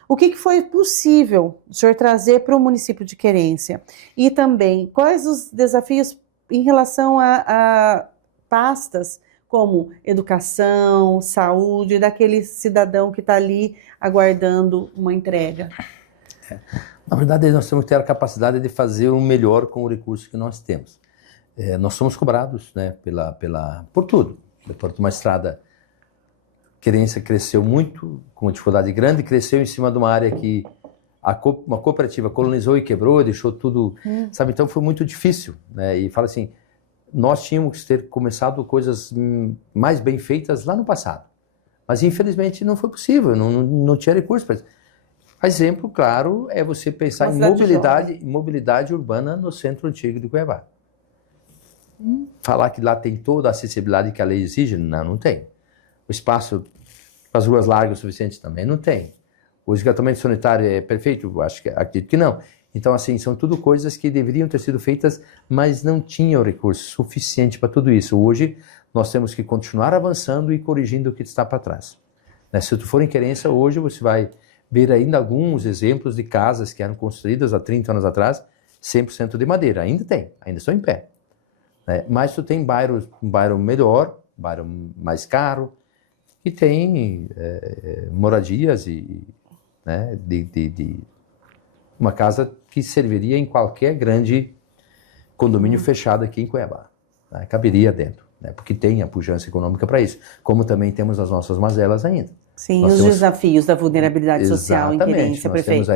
O que foi possível o senhor trazer para o município de Querência? E também, quais os desafios em relação a pastas como educação, saúde, daquele cidadão que está ali aguardando uma entrega? Na verdade, nós temos que ter a capacidade de fazer o melhor com o recurso que nós temos. Nós somos cobrados, né, por tudo. Por uma estrada, Querência cresceu muito, com uma dificuldade grande, cresceu em cima de uma área que uma cooperativa colonizou e quebrou, deixou tudo, sabe? Então foi muito difícil, né? E fala assim, nós tínhamos que ter começado coisas mais bem feitas lá no passado. Mas infelizmente não foi possível, não tinha recurso para isso. Exemplo, claro, é você pensar em mobilidade urbana no centro antigo de Cuiabá. Falar que lá tem toda a acessibilidade que a lei exige? Não tem. O espaço para as ruas largas o suficiente também não tem. O esgotamento sanitário é perfeito? Acredito que não. Então, assim, são tudo coisas que deveriam ter sido feitas, mas não tinham recurso suficiente para tudo isso. Hoje, nós temos que continuar avançando e corrigindo o que está para trás. Né? Se tu for em Querência, hoje você vai ver ainda alguns exemplos de casas que eram construídas há 30 anos atrás, 100% de madeira. Ainda tem, ainda estão em pé. Né? Mas tu tem um bairro melhor, um bairro mais caro, que tem moradias né, de uma casa que serviria em qualquer grande condomínio fechado aqui em Cuiabá. Né? Caberia dentro, né? Porque tem a pujança econômica para isso. Como também temos as nossas mazelas ainda. Sim, os desafios da vulnerabilidade social em Querência, prefeito.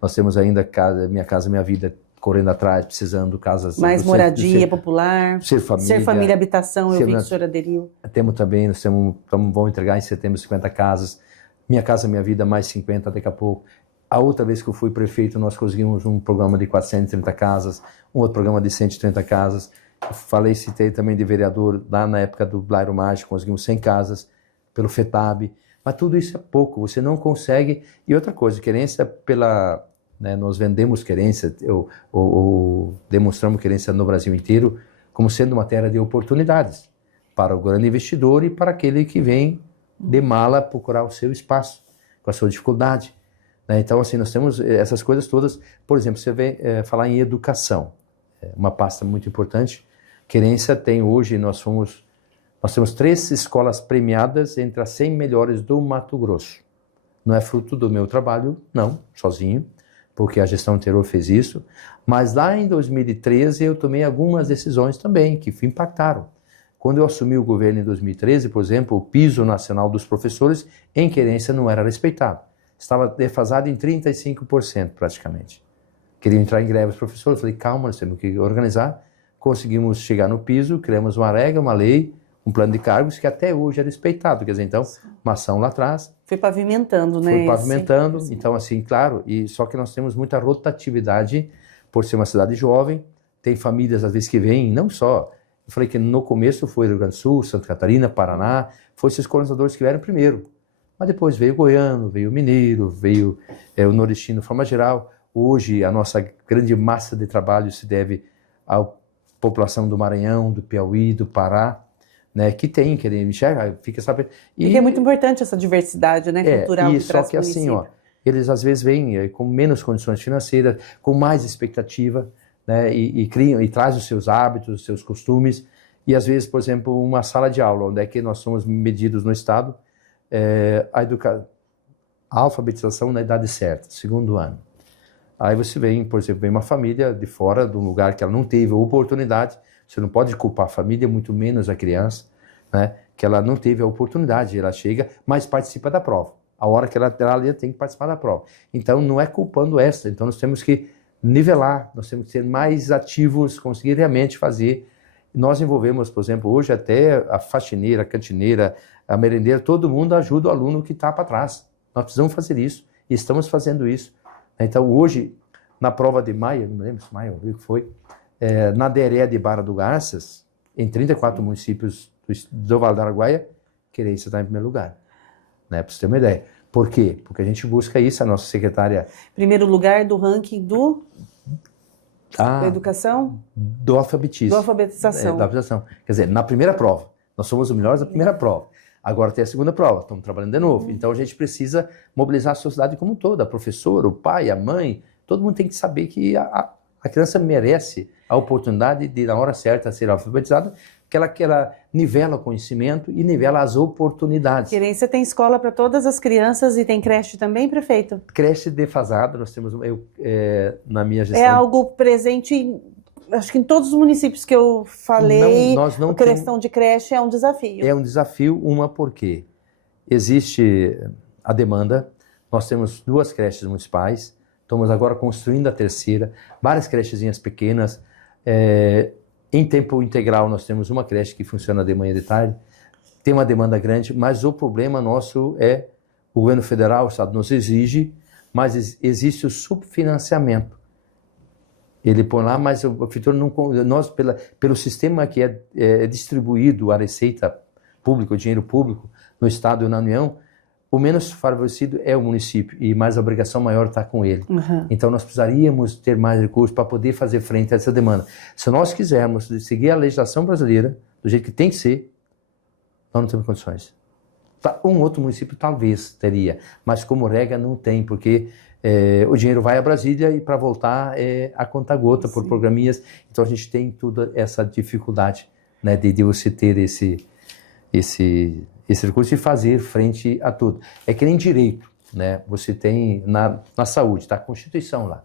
Nós temos ainda Minha Casa Minha Vida correndo atrás, precisando casas... Mais moradia popular, Ser Família, Habitação, eu vi que o senhor aderiu. Temos também, vamos entregar em setembro 50 casas, Minha Casa Minha Vida mais 50 daqui a pouco. A outra vez que eu fui prefeito, nós conseguimos um programa de 430 casas, um outro programa de 130 casas. Citei também de vereador, lá na época do Bairro Mágico, conseguimos 100 casas pelo FETAB. Mas tudo isso é pouco, você não consegue. E outra coisa, Querência né, nós vendemos Querência, demonstramos Querência no Brasil inteiro como sendo uma terra de oportunidades para o grande investidor e para aquele que vem de mala procurar o seu espaço, com a sua dificuldade. Né? Então, assim, nós temos essas coisas todas. Por exemplo, você vê falar em educação, uma pasta muito importante. Querência tem hoje, nós temos 3 escolas premiadas entre as 100 melhores do Mato Grosso. Não é fruto do meu trabalho, não, sozinho, porque a gestão anterior fez isso, mas lá em 2013 eu tomei algumas decisões também que impactaram. Quando eu assumi o governo em 2013, por exemplo, o piso nacional dos professores em Querência não era respeitado. Estava defasado em 35% praticamente. Queriam entrar em greve os professores, eu falei, calma, nós temos que organizar. Conseguimos chegar no piso, criamos uma regra, uma lei, um plano de cargos que até hoje é respeitado. Quer dizer, então, uma ação lá atrás. Foi pavimentando, né? Foi pavimentando. Então, assim, claro, só que nós temos muita rotatividade por ser uma cidade jovem. Tem famílias, às vezes, que vêm, não só... Eu falei que no começo foi Rio Grande do Sul, Santa Catarina, Paraná, foram esses colonizadores que vieram primeiro. Mas depois veio o goiano, veio o mineiro, veio o nordestino de forma geral. Hoje, a nossa grande massa de trabalho se deve à população do Maranhão, do Piauí, do Pará, né, que enxerga, fica sabendo. E é muito importante essa diversidade, né, cultural que traz só que assim, eles às vezes vêm com menos condições financeiras, com mais expectativa, né, e criam e trazem os seus hábitos, os seus costumes. E às vezes, por exemplo, uma sala de aula, onde é que nós somos medidos no estado, a alfabetização na idade certa, 2º ano. Aí você vem, por exemplo, uma família de fora, de um lugar que ela não teve oportunidade. Você não pode culpar a família, muito menos a criança, né? Que ela não teve a oportunidade. Ela chega, mas participa da prova. A hora que ela tem que participar da prova. Então, não é culpando essa. Então, nós temos que nivelar, nós temos que ser mais ativos, conseguir realmente fazer. Nós envolvemos, por exemplo, hoje até a faxineira, a cantineira, a merendeira, todo mundo ajuda o aluno que está para trás. Nós precisamos fazer isso e estamos fazendo isso. Então, hoje, na prova de maio, não me lembro se maio, o que foi, na DRE de Barra do Garças, em 34 municípios do Vale do Araguaia, Querência está em primeiro lugar. Né, para você ter uma ideia. Por quê? Porque a gente busca isso, a nossa secretária... Primeiro lugar do ranking da educação? Do alfabetismo. Da alfabetização. Da alfabetização. Quer dizer, na primeira prova. Nós somos os melhores da primeira prova. Agora tem a segunda prova, estamos trabalhando de novo. Então a gente precisa mobilizar a sociedade como um todo, a professora, o pai, a mãe, todo mundo tem que saber que a criança merece a oportunidade de, na hora certa, ser alfabetizada, que ela nivela o conhecimento e nivela as oportunidades. Querência tem escola para todas as crianças e tem creche também, prefeito? Creche defasada, nós temos, na minha gestão... É algo presente, acho que em todos os municípios que eu falei, a questão de creche é um desafio. É um desafio, porque existe a demanda, nós temos 2 creches municipais, estamos agora construindo a 3ª, várias crechezinhas pequenas, em tempo integral nós temos uma creche que funciona de manhã e de tarde, tem uma demanda grande, mas o problema nosso é o governo federal, o Estado nos exige, mas existe o subfinanciamento. Ele põe lá, mas o prefeitura não... Nós, pelo sistema que é distribuído a receita pública, o dinheiro público no Estado e na União, o menos favorecido é o município e mais a obrigação maior está com ele. Uhum. Então nós precisaríamos ter mais recursos para poder fazer frente a essa demanda. Se nós quisermos seguir a legislação brasileira do jeito que tem que ser, nós não temos condições. Um outro município talvez teria, mas como regra não tem, porque o dinheiro vai a Brasília e para voltar é a conta-gota por programinhas. Então a gente tem toda essa dificuldade, né, de você ter esse recurso e fazer frente a tudo. É que nem direito, né? Você tem na saúde, está a Constituição lá.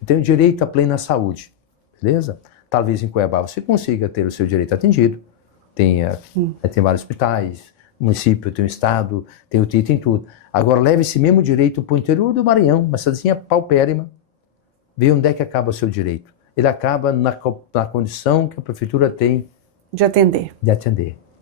Eu tenho direito a plena saúde, beleza? Talvez em Cuiabá você consiga ter o seu direito atendido. Tem vários hospitais, município, tem o estado, tem o UTI, tem tudo. Agora leve esse mesmo direito para o interior do Maranhão, uma cidadezinha paupérrima, vê onde é que acaba o seu direito. Ele acaba na condição que a prefeitura tem de atender.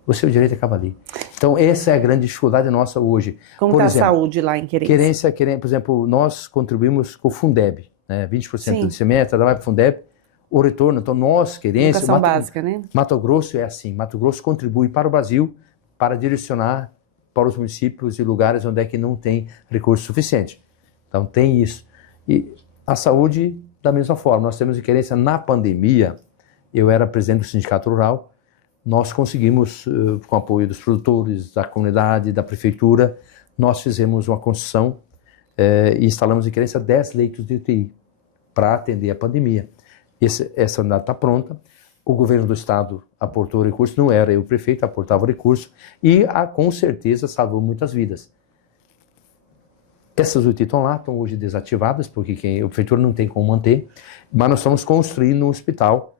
O seu direito acaba ali. Então, essa é a grande dificuldade nossa hoje. Como está a saúde lá em Querência? Por exemplo, nós contribuímos com o Fundeb, né? 20% do ICMS, vai para o Fundeb, o retorno. Então, nós, Querência... Educação básica, né? Mato Grosso é assim. Mato Grosso contribui para o Brasil para direcionar para os municípios e lugares onde é que não tem recurso suficiente. Então, tem isso. E a saúde, da mesma forma. Nós temos em Querência, na pandemia, eu era presidente do Sindicato Rural, nós conseguimos, com o apoio dos produtores, da comunidade, da prefeitura, nós fizemos uma construção e instalamos em Querência 10 leitos de UTI para atender a pandemia. Essa unidade está pronta, o governo do estado aportou recurso, não era eu o prefeito, aportava recurso e com certeza salvou muitas vidas. Essas UTI estão lá, estão hoje desativadas, porque a prefeitura não tem como manter, mas nós estamos construindo um hospital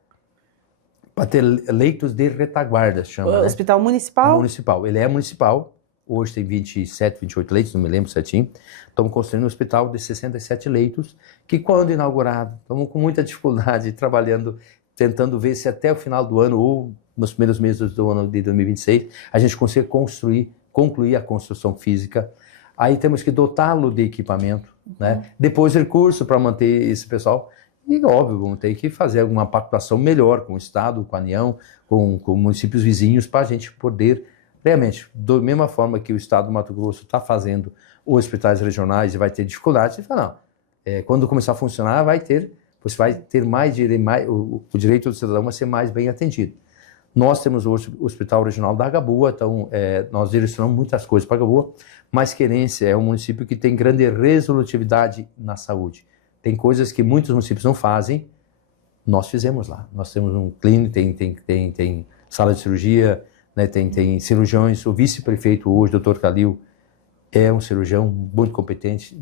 para ter leitos de retaguarda, chama, né? Hospital municipal? Municipal. Ele é municipal. Hoje tem 27, 28 leitos, não me lembro certinho. Estamos construindo um hospital de 67 leitos, que quando inaugurado, estamos com muita dificuldade, trabalhando, tentando ver se até o final do ano, ou nos primeiros meses do ano de 2026, a gente consegue concluir a construção física. Aí temos que dotá-lo de equipamento, né? Depois recurso para manter esse pessoal. E, óbvio, vamos ter que fazer alguma pactuação melhor com o Estado, com a União, com municípios vizinhos, para a gente poder, realmente, da mesma forma que o Estado do Mato Grosso está fazendo os hospitais regionais e vai ter dificuldades, você fala, não, quando começar a funcionar, você vai ter mais o direito do cidadão a ser mais bem atendido. Nós temos o Hospital Regional da Agaboa, então nós direcionamos muitas coisas para a Agaboa, mas Querência é um município que tem grande resolutividade na saúde. Tem coisas que muitos municípios não fazem, nós fizemos lá. Nós temos um clínico, tem sala de cirurgia, né, tem cirurgiões. O vice-prefeito hoje, Dr. Calil, é um cirurgião muito competente,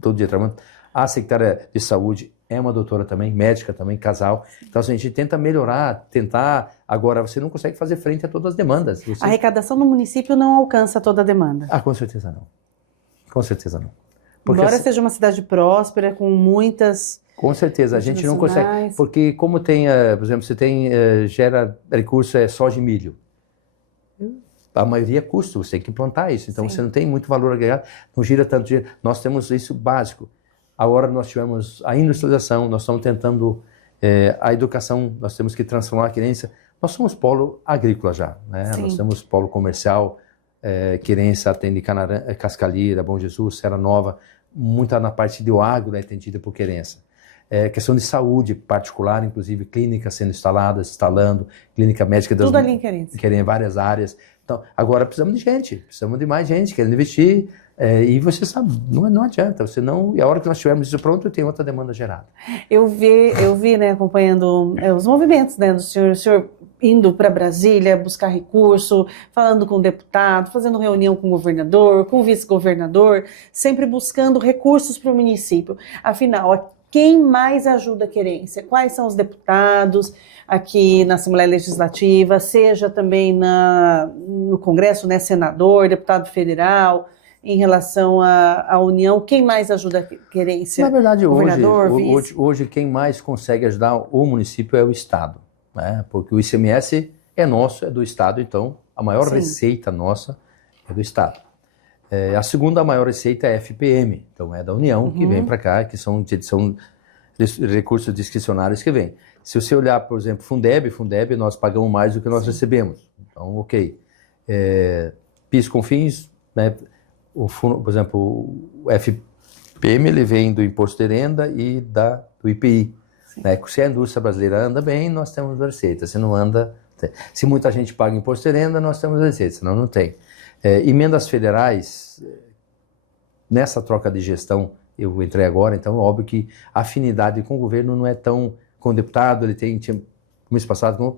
todo dia trabalhando. A secretária de saúde é uma doutora também, médica também, casal. Então, assim, a gente tenta melhorar, Agora, você não consegue fazer frente a todas as demandas. A arrecadação no município não alcança toda a demanda? Com certeza não. Com certeza não. Porque embora seja uma cidade próspera, com muitas... Com certeza, a gente não consegue, porque como tem, por exemplo, você gera recurso soja e milho, a maioria é custo, você tem que plantar isso, então você não tem muito valor agregado, não gira tanto dinheiro, nós temos isso básico. Agora nós tivemos a industrialização, nós estamos tentando a educação, nós temos que transformar a Querência, nós somos polo agrícola já, né? Nós temos polo comercial, Querência atende Cascalheira, Bom Jesus, Serra Nova, muita na parte do agro é atendida por Querência. Questão de saúde particular, inclusive clínicas sendo instalando, clínica médica tudo ali em Querência. Querem várias áreas. Então, agora precisamos de gente, precisamos de mais gente querendo investir. E você sabe, não adianta, e a hora que nós tivermos isso pronto, tem outra demanda gerada. Eu vi, né, acompanhando os movimentos, né, do senhor indo para Brasília buscar recurso, falando com o deputado, fazendo reunião com o governador, com o vice-governador, sempre buscando recursos para o município. Afinal, quem mais ajuda a Querência? Quais são os deputados aqui na Assembleia Legislativa, seja também no Congresso, né, senador, deputado federal, em relação à União, quem mais ajuda a Querência? Na verdade, hoje quem mais consegue ajudar o município é o Estado, né? Porque o ICMS é nosso, é do Estado, então a maior receita nossa é do Estado. A segunda maior receita é a FPM, então é da União que vem para cá, que são recursos discricionários que vêm. Se você olhar, por exemplo, Fundeb, nós pagamos mais do que nós recebemos, então ok. PIS, COFINS, né? por exemplo, o FPM ele vem do Imposto de Renda e do IPI. Né? Se a indústria brasileira anda bem, nós temos receita. Se não anda, se muita gente paga imposto de renda, nós temos receita, senão não tem. Emendas federais, nessa troca de gestão, eu entrei agora, então é óbvio que a afinidade com o governo não é tão com o deputado, ele tinha mês passado,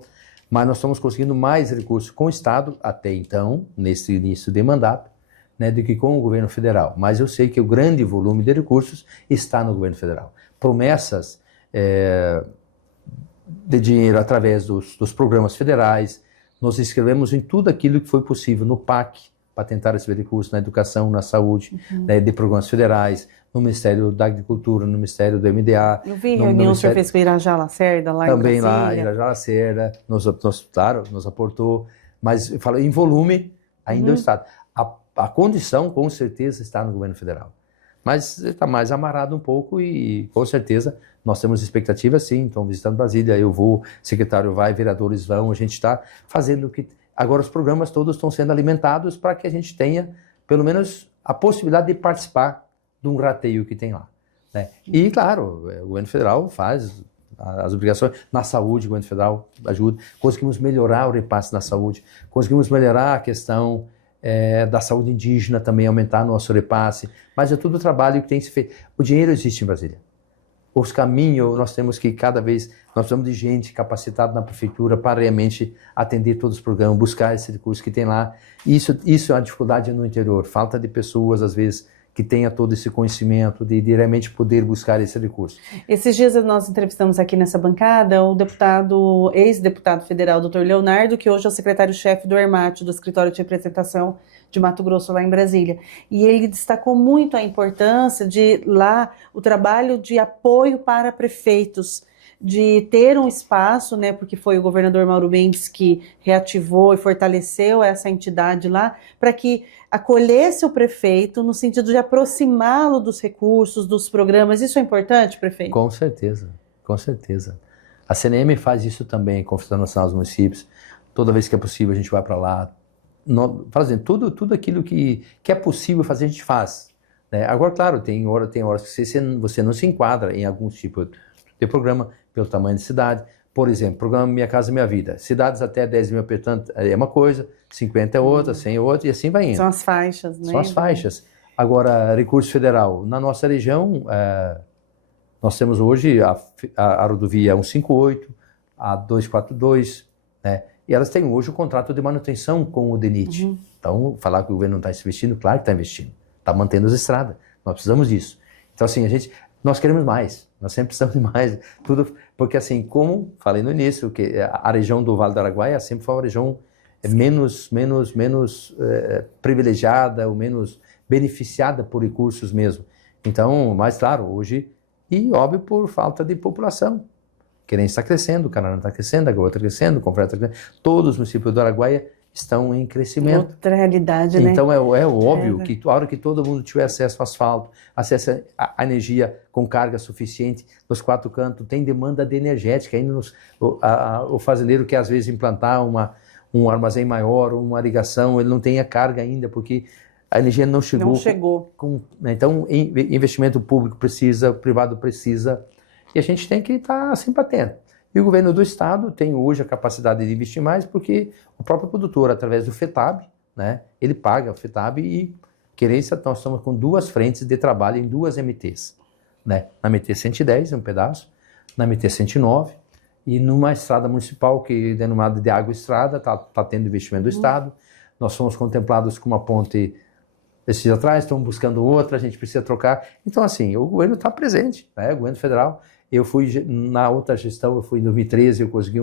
mas nós estamos conseguindo mais recursos com o Estado, até então, nesse início de mandato, né, do que com o governo federal. Mas eu sei que o grande volume de recursos está no governo federal. Promessas de dinheiro através dos programas federais, nós inscrevemos em tudo aquilo que foi possível no PAC, para tentar receber recursos na educação, na saúde, né, de programas federais, no Ministério da Agricultura, no Ministério do MDA. Eu vi reunião que o senhor fez com o Irajá Lacerda lá também em Brasília. Também lá, Irajá Lacerda, claro, nos aportou, mas eu falo, em volume, ainda o Estado. A condição, com certeza, está no governo federal. Mas está mais amarrado um pouco e, com certeza, nós temos expectativas, sim. Estão visitando Brasília, eu vou, secretário vai, vereadores vão, a gente está fazendo o que... Agora, os programas todos estão sendo alimentados para que a gente tenha, pelo menos, a possibilidade de participar de um rateio que tem lá. Né? E, claro, o governo federal faz as obrigações. Na saúde, o governo federal ajuda. Conseguimos melhorar o repasse na saúde. Conseguimos melhorar a questão da saúde indígena, também aumentar nosso repasse. Mas é tudo trabalho que tem que ser feito. O dinheiro existe em Brasília. Os caminhos, nós temos que cada vez, nós precisamos de gente capacitada na prefeitura para realmente atender todos os programas, buscar esse recurso que tem lá. Isso é a dificuldade no interior, falta de pessoas, às vezes, que tenha todo esse conhecimento de realmente poder buscar esse recurso. Esses dias nós entrevistamos aqui nessa bancada o ex-deputado federal, Dr. Leonardo, que hoje é o secretário-chefe do ERMAT, do Escritório de Representação de Mato Grosso, lá em Brasília. E ele destacou muito a importância de lá o trabalho de apoio para prefeitos, de ter um espaço, né, porque foi o governador Mauro Mendes que reativou e fortaleceu essa entidade lá, para que acolhesse o prefeito no sentido de aproximá-lo dos recursos, dos programas. Isso é importante, prefeito? Com certeza, com certeza. A CNM faz isso também, a Conferência Nacional dos Municípios. Toda vez que é possível, a gente vai para lá. Fazendo tudo aquilo que é possível fazer, a gente faz. Né? Agora, claro, tem horas que você não se enquadra em algum tipo de programa, pelo tamanho de cidade. Por exemplo, programa Minha Casa Minha Vida. Cidades até 10 mil habitantes é uma coisa, 50 é outra, 100 é outra, e assim vai indo. São as faixas, né? São as faixas. Agora, recurso federal. Na nossa região, nós temos hoje a rodovia 158, a 242, né? E elas têm hoje o contrato de manutenção com o DENIT. Então, falar que o governo não está investindo, claro que está investindo. Está mantendo as estradas. Nós precisamos disso. Então, assim, nós queremos mais. Nós sempre precisamos de mais. Tudo, porque, assim, como falei no início, que a região do Vale do Araguaia sempre foi uma região menos privilegiada, ou menos beneficiada por recursos mesmo. Então, mas claro, hoje, e óbvio por falta de população. Querência está crescendo, o Canaã está crescendo, a Goiás está crescendo, o Confrade está crescendo. Todos os municípios do Araguaia estão em crescimento. Outra realidade, né? Então é óbvio que a hora que todo mundo tiver acesso ao asfalto, acesso à energia com carga suficiente, nos 4 cantos, tem demanda de energética. Ainda o fazendeiro quer às vezes implantar um armazém maior, uma irrigação, ele não tem a carga ainda, porque a energia não chegou. Não chegou. Então, investimento público precisa, o privado precisa, e a gente tem que estar sempre atento. E o governo do estado tem hoje a capacidade de investir mais, porque o próprio produtor, através do FETAB, né, ele paga o FETAB e querência, nós estamos com 2 frentes de trabalho em 2 MTs. Né? Na MT 110, um pedaço, na MT 109, e numa estrada municipal que é denominada de água estrada, está tendo investimento do estado. Nós fomos contemplados com uma ponte esses dias atrás, estamos buscando outra, a gente precisa trocar. Então, assim, o governo está presente, né? O governo federal. Eu fui, na outra gestão, eu fui em 2013, eu consegui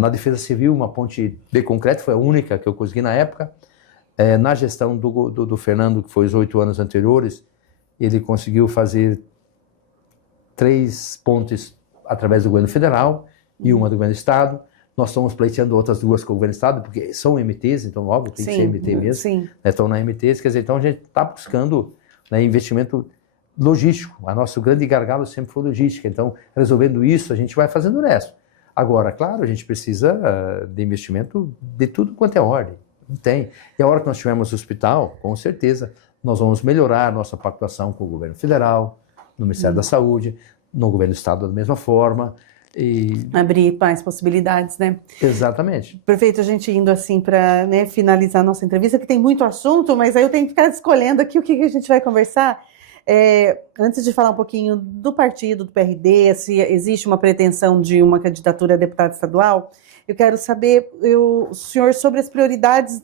na Defesa Civil, uma ponte de concreto, foi a única que eu consegui na época. Na gestão do Fernando, que foi os 8 anos anteriores, ele conseguiu fazer 3 pontes através do governo federal e uma do governo do estado. Nós estamos pleiteando outras 2 com o governo do estado, porque são MTs, então, óbvio, tem que ser MT mesmo. Sim. Né, estão na MTs, quer dizer, então a gente está buscando, né, investimento logístico. A nosso grande gargalo sempre foi logística. Então, resolvendo isso, a gente vai fazendo o resto. Agora, claro, a gente precisa de investimento de tudo quanto é ordem. Não tem. E a hora que nós tivermos hospital, com certeza, nós vamos melhorar a nossa pactuação com o governo federal, no Ministério da Saúde, no governo do Estado da mesma forma. E... abrir mais possibilidades, né? Exatamente. Perfeito, a gente indo assim para, né, finalizar a nossa entrevista, que tem muito assunto, mas aí eu tenho que ficar escolhendo aqui o que a gente vai conversar. Antes de falar um pouquinho do partido, do PRD, se existe uma pretensão de uma candidatura a deputado estadual, eu quero saber, o senhor, sobre as prioridades,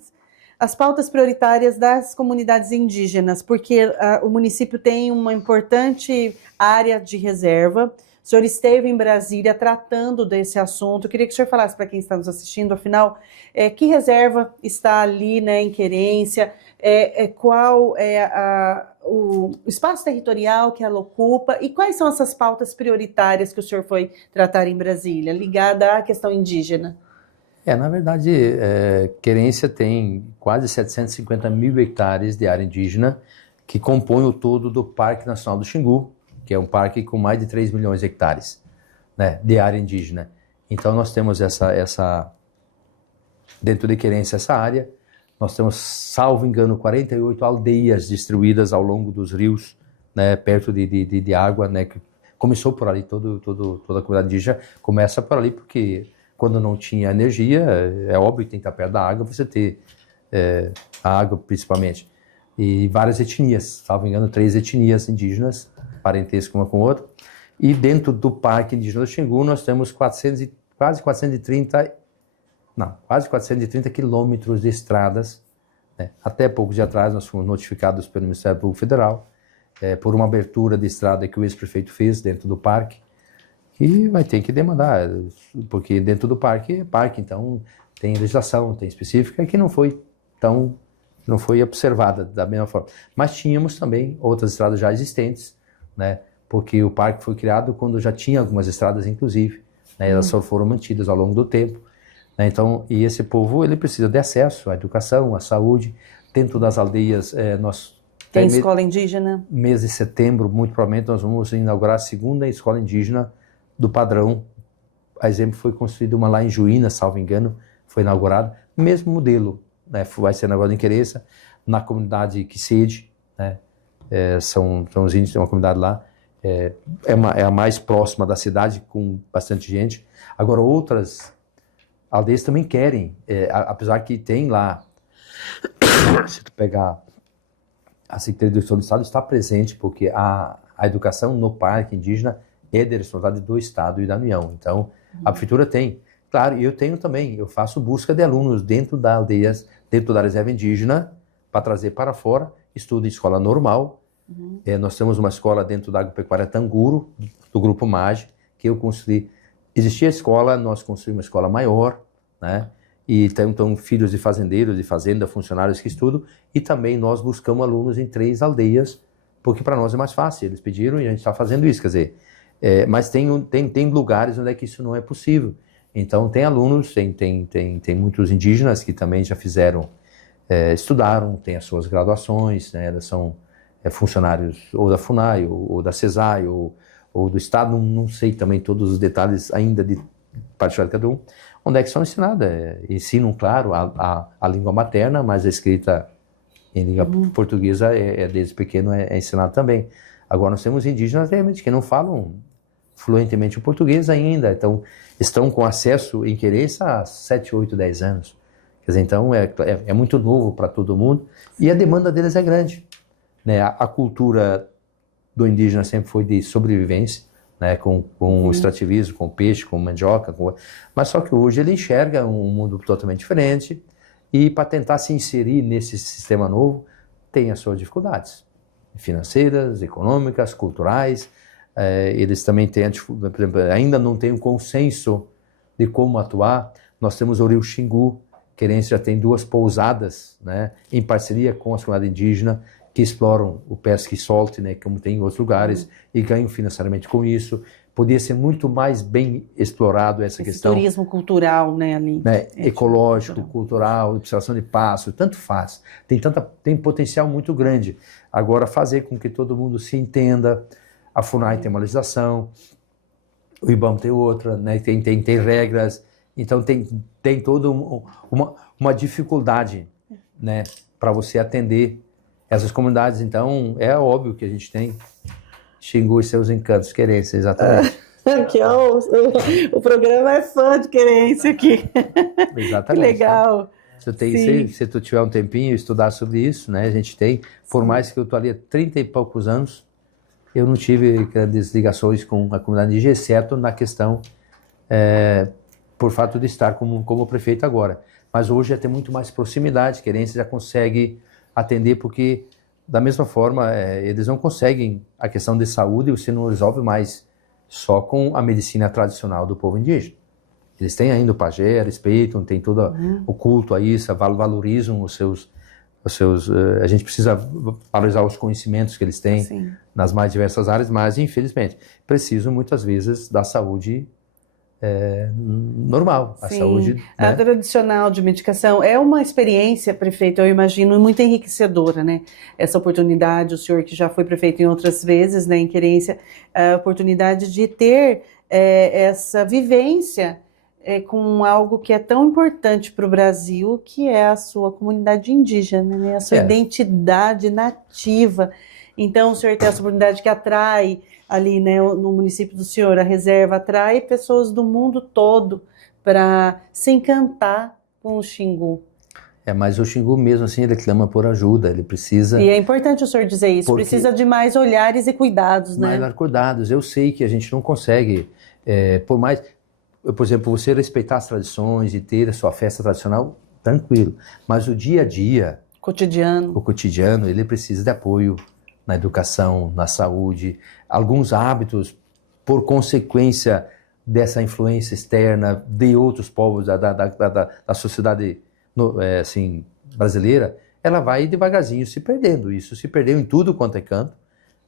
as pautas prioritárias das comunidades indígenas, porque o município tem uma importante área de reserva. O senhor esteve em Brasília tratando desse assunto. Eu queria que o senhor falasse para quem está nos assistindo, afinal, que reserva está ali, né, em Querência, qual é o espaço territorial que ela ocupa e quais são essas pautas prioritárias que o senhor foi tratar em Brasília, ligada à questão indígena? Na verdade, Querência tem quase 750 mil hectares de área indígena que compõem o todo do Parque Nacional do Xingu, que é um parque com mais de 3 milhões de hectares, né, de área indígena. Então nós temos dentro de Querência, essa área, nós temos, salvo engano, 48 aldeias distribuídas ao longo dos rios, né, perto de água, né, que começou por ali, toda a comunidade indígena começa por ali, porque quando não tinha energia, é óbvio que tem que estar perto da água, você ter a água principalmente. E várias etnias, salvo engano, 3 etnias indígenas, parentesco uma com a outra. E dentro do Parque Indígena do Xingu, nós temos quase 430 quilômetros de estradas, né? Até poucos dias atrás, nós fomos notificados pelo Ministério Público Federal por uma abertura de estrada que o ex-prefeito fez dentro do parque, e vai ter que demandar, porque dentro do parque é parque, então tem legislação, tem específica, que não foi observada da mesma forma. Mas tínhamos também outras estradas já existentes, né? Porque o parque foi criado quando já tinha algumas estradas, inclusive, né? Elas só foram mantidas ao longo do tempo, né? Então, e esse povo, ele precisa de acesso à educação, à saúde. Dentro das aldeias, tem escola indígena? Mês de setembro, muito provavelmente, nós vamos inaugurar a segunda escola indígena do padrão. A exemplo, foi construída uma lá em Juína, salvo engano, foi inaugurada, mesmo modelo, né? Vai ser inaugurado em Querência, na comunidade Quisede, né? São os índios, tem uma comunidade lá, é a mais próxima da cidade, com bastante gente. Agora, outras aldeias também querem, apesar que tem lá, se tu pegar a Secretaria do Estado está presente, porque a educação no parque indígena é de responsabilidade do Estado e da União. Então, a prefeitura tem. Claro, eu tenho também, eu faço busca de alunos dentro da aldeias, dentro da reserva indígena, para trazer para fora, estudo em escola normal. Nós temos uma escola dentro da Agropecuária Tanguro, do Grupo MAGE, que eu construí. Existia a escola, nós construímos uma escola maior, né? E então filhos de fazendeiros, de fazenda, funcionários que estudam, e também nós buscamos alunos em 3 aldeias, porque para nós é mais fácil. Eles pediram e a gente está fazendo isso, quer dizer, mas tem lugares onde é que isso não é possível. Então tem alunos, tem muitos indígenas que também já fizeram, estudaram, têm as suas graduações, né? Elas são funcionários ou da FUNAI, ou da CESAI, ou do Estado, não sei também todos os detalhes ainda de particular de cada um, onde é que são ensinadas. Ensinam, claro, a língua materna, mas a escrita em língua portuguesa desde pequeno é ensinado também. Agora nós temos indígenas realmente que não falam fluentemente o português ainda, então estão com acesso em Querência há 7, 8, 10 anos. Quer dizer, então é muito novo para todo mundo, e a demanda deles é grande, né? A cultura do indígena sempre foi de sobrevivência, né? Com o extrativismo, com peixe, com mandioca, mas só que hoje ele enxerga um mundo totalmente diferente, e para tentar se inserir nesse sistema novo tem as suas dificuldades financeiras, econômicas, culturais. Eles também têm, por exemplo, ainda não tem um consenso de como atuar. Nós temos o Rio Xingu, Querência já tem 2 pousadas, né, em parceria com a comunidade indígena, que exploram o pesca e solte, né, como tem em outros lugares, e ganham financeiramente com isso. Podia ser muito mais bem explorado essa questão. Turismo cultural, né, ali. Né, ecológico, cultural, observação de passo, tanto faz. Tem potencial muito grande. Agora, fazer com que todo mundo se entenda. A FUNAI tem uma legislação, o IBAMA tem outra, né, tem regras. Então, tem toda uma dificuldade né, para você atender essas comunidades. Então, é óbvio que a gente tem Xingu e seus encantos, querência, exatamente. Aqui, ó, o programa é fã de querência aqui. Exatamente. Que legal. Tá? Se tu tiver um tempinho e estudar sobre isso, né, a gente tem, por mais que eu estou ali há 30 e poucos anos, eu não tive grandes ligações com a comunidade indígena, exceto na questão, por fato de estar como prefeito agora. Mas hoje já tem muito mais proximidade, querência já consegue atender, porque da mesma forma eles não conseguem a questão de saúde, você não resolve mais só com a medicina tradicional do povo indígena. Eles têm ainda o pajé, respeitam, tem todo o culto a isso, valorizam os seus a gente precisa valorizar os conhecimentos que eles têm Sim. nas mais diversas áreas, mas infelizmente precisam muitas vezes da saúde normal, a Sim. saúde, a né? tradicional de medicação é uma experiência, prefeito, eu imagino, muito enriquecedora, né? Essa oportunidade, o senhor que já foi prefeito em outras vezes, né, em Querência, a oportunidade de ter essa vivência com algo que é tão importante para o Brasil, que é a sua comunidade indígena, né? A sua identidade nativa. Então, o senhor tem essa oportunidade que atrai ali, né, no município do senhor, a reserva atrai pessoas do mundo todo para se encantar com o Xingu. Mas o Xingu mesmo assim, ele clama por ajuda, ele precisa... E é importante o senhor dizer isso, precisa de mais olhares e cuidados, né? Mais cuidados, eu sei que a gente não consegue, por mais... Por exemplo, você respeitar as tradições e ter a sua festa tradicional, tranquilo. Mas o dia a dia, o cotidiano, ele precisa de apoio na educação, na saúde, alguns hábitos, por consequência dessa influência externa de outros povos da sociedade assim, brasileira, ela vai devagarzinho se perdendo. Isso se perdeu em tudo quanto é canto.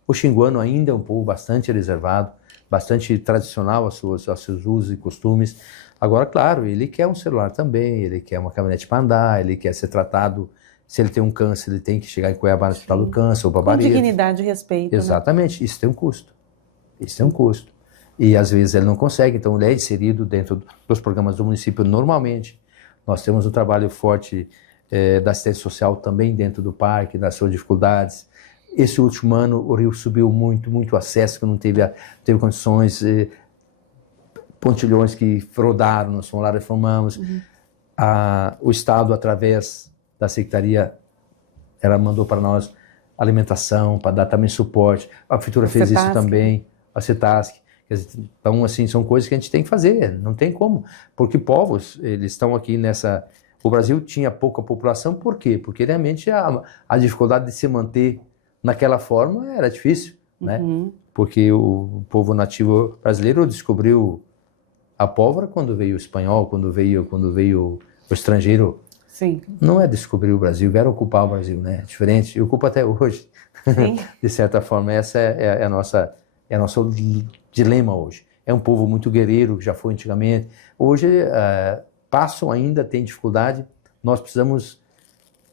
O xinguano ainda é um povo bastante reservado, bastante tradicional aos seus usos e costumes. Agora, claro, ele quer um celular também, ele quer uma caminhonete para andar, ele quer ser tratado, se ele tem um câncer, ele tem que chegar em Cuiabá no Hospital do Câncer ou para Barreto. Com dignidade e respeito. Exatamente, né? Isso tem um custo. Isso tem um custo. E às vezes ele não consegue, então ele é inserido dentro dos programas do município normalmente. Nós temos um trabalho forte da assistência social também dentro do parque, das suas dificuldades. Esse último ano o rio subiu muito, muito acesso, que não teve condições, pontilhões que rodaram, nós fomos lá, reformamos. O Estado, através da Secretaria, ela mandou para nós alimentação, para dar também suporte. A Prefeitura fez isso também, a CETASC. Então, assim, são coisas que a gente tem que fazer, não tem como. Porque povos, eles estão aqui nessa... O Brasil tinha pouca população, por quê? Porque realmente a dificuldade de se manter naquela forma era difícil, né? Porque o povo nativo brasileiro descobriu a pólvora quando veio o espanhol, quando veio o estrangeiro. Sim. Não é descobrir o Brasil, vieram ocupar o Brasil, né? É diferente, e ocupa até hoje. Sim. De certa forma, essa é nosso dilema hoje. É um povo muito guerreiro, que já foi antigamente. Hoje, passam ainda, tem dificuldade. Nós precisamos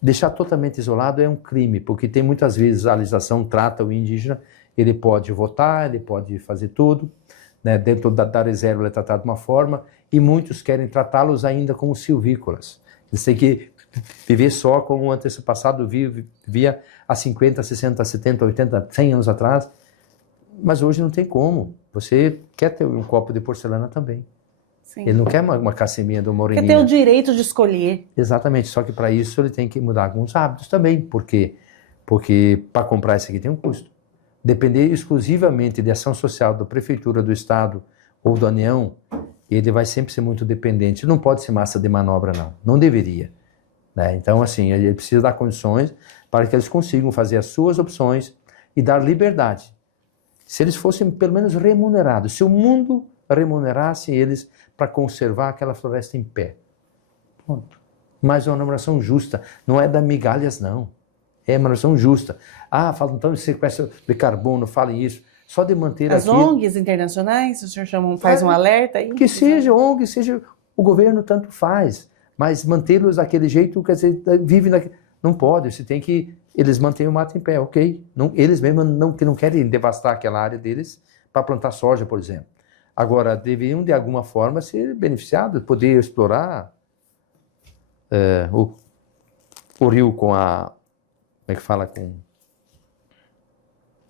deixar totalmente isolado, é um crime, porque tem muitas vezes a legislação trata o indígena, ele pode votar, ele pode fazer tudo, né? Dentro da reserva ele é tratado de uma forma, e muitos querem tratá-los ainda como silvícolas. Eles têm que viver só como o antepassado vivia há 50, 60, 70, 80, 100 anos atrás, mas hoje não tem como. Você quer ter um copo de porcelana também. Sim. Ele não quer uma caceminha do moreninha. Quer ter o direito de escolher. Exatamente, só que para isso ele tem que mudar alguns hábitos também. Por quê? Porque para comprar isso aqui tem um custo. Depender exclusivamente de ação social da prefeitura, do estado ou da União, ele vai sempre ser muito dependente. Não pode ser massa de manobra, não. Não deveria. Né? Então, assim, ele precisa dar condições para que eles consigam fazer as suas opções e dar liberdade. Se eles fossem pelo menos remunerados, se o mundo remunerasse eles para conservar aquela floresta em pé. Ponto. Mas é uma remuneração justa, não é da migalhas, não. É uma remuneração justa. Falam então de sequestro de carbono, falem isso. Só de manter as ONGs internacionais, o senhor faz um alerta aí? Que seja ONG, seja o governo, tanto faz. Mas mantê-los daquele jeito, quer dizer, vive naquele... Não pode, você tem que... Eles mantêm o mato em pé, ok. Não, eles mesmos não querem devastar aquela área deles para plantar soja, por exemplo. Agora, deveriam, de alguma forma, ser beneficiados, poder explorar o o rio com a, como é que fala, com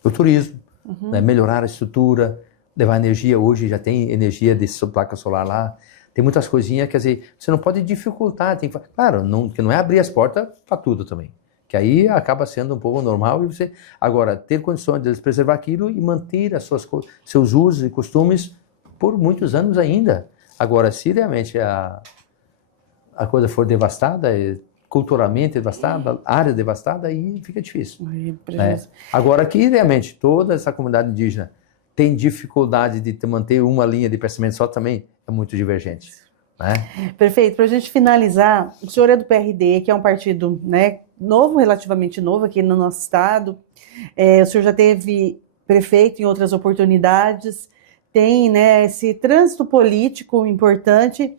o turismo, né? Melhorar a estrutura, levar energia. Hoje já tem energia de placa solar lá. Tem muitas coisinhas, quer dizer, você não pode dificultar. Tem que, claro, que não é abrir as portas para tudo também. Que aí acaba sendo um pouco normal. E você, agora, ter condições de preservar aquilo e manter seus usos e costumes por muitos anos ainda. Agora, se realmente a coisa for devastada, culturalmente devastada, área devastada, aí fica difícil. Né? Agora que realmente toda essa comunidade indígena tem dificuldade de manter uma linha de pensamento só, também é muito divergente. Né? Perfeito. Para a gente finalizar, o senhor é do PRD, que é um partido, né, novo, relativamente novo aqui no nosso estado. O senhor já teve prefeito em outras oportunidades, tem, né, esse trânsito político importante.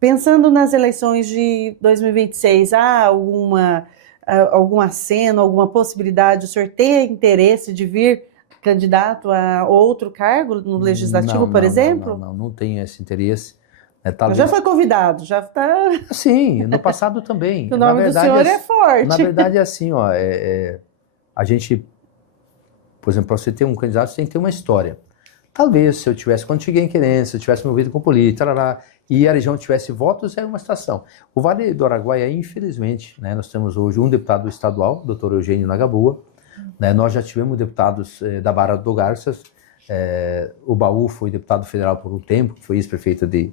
Pensando nas eleições de 2026, há algum aceno, alguma possibilidade, o senhor tem interesse de vir candidato a outro cargo no Legislativo, por exemplo? Não tenho esse interesse. Já foi convidado, já está... Sim, no passado também. O nome do senhor é forte. Na verdade é assim, ó, a gente, por exemplo, para você ter um candidato, você tem que ter uma história. Talvez se eu tivesse, quando cheguei em Querência, se eu tivesse me envolvido com política, e a região tivesse votos, era uma situação. O Vale do Araguaia, infelizmente, né, nós temos hoje um deputado estadual, o Dr. Eugênio Nagaboa, né, nós já tivemos deputados da Barra do Garças, o Baú foi deputado federal por um tempo, foi ex-prefeito de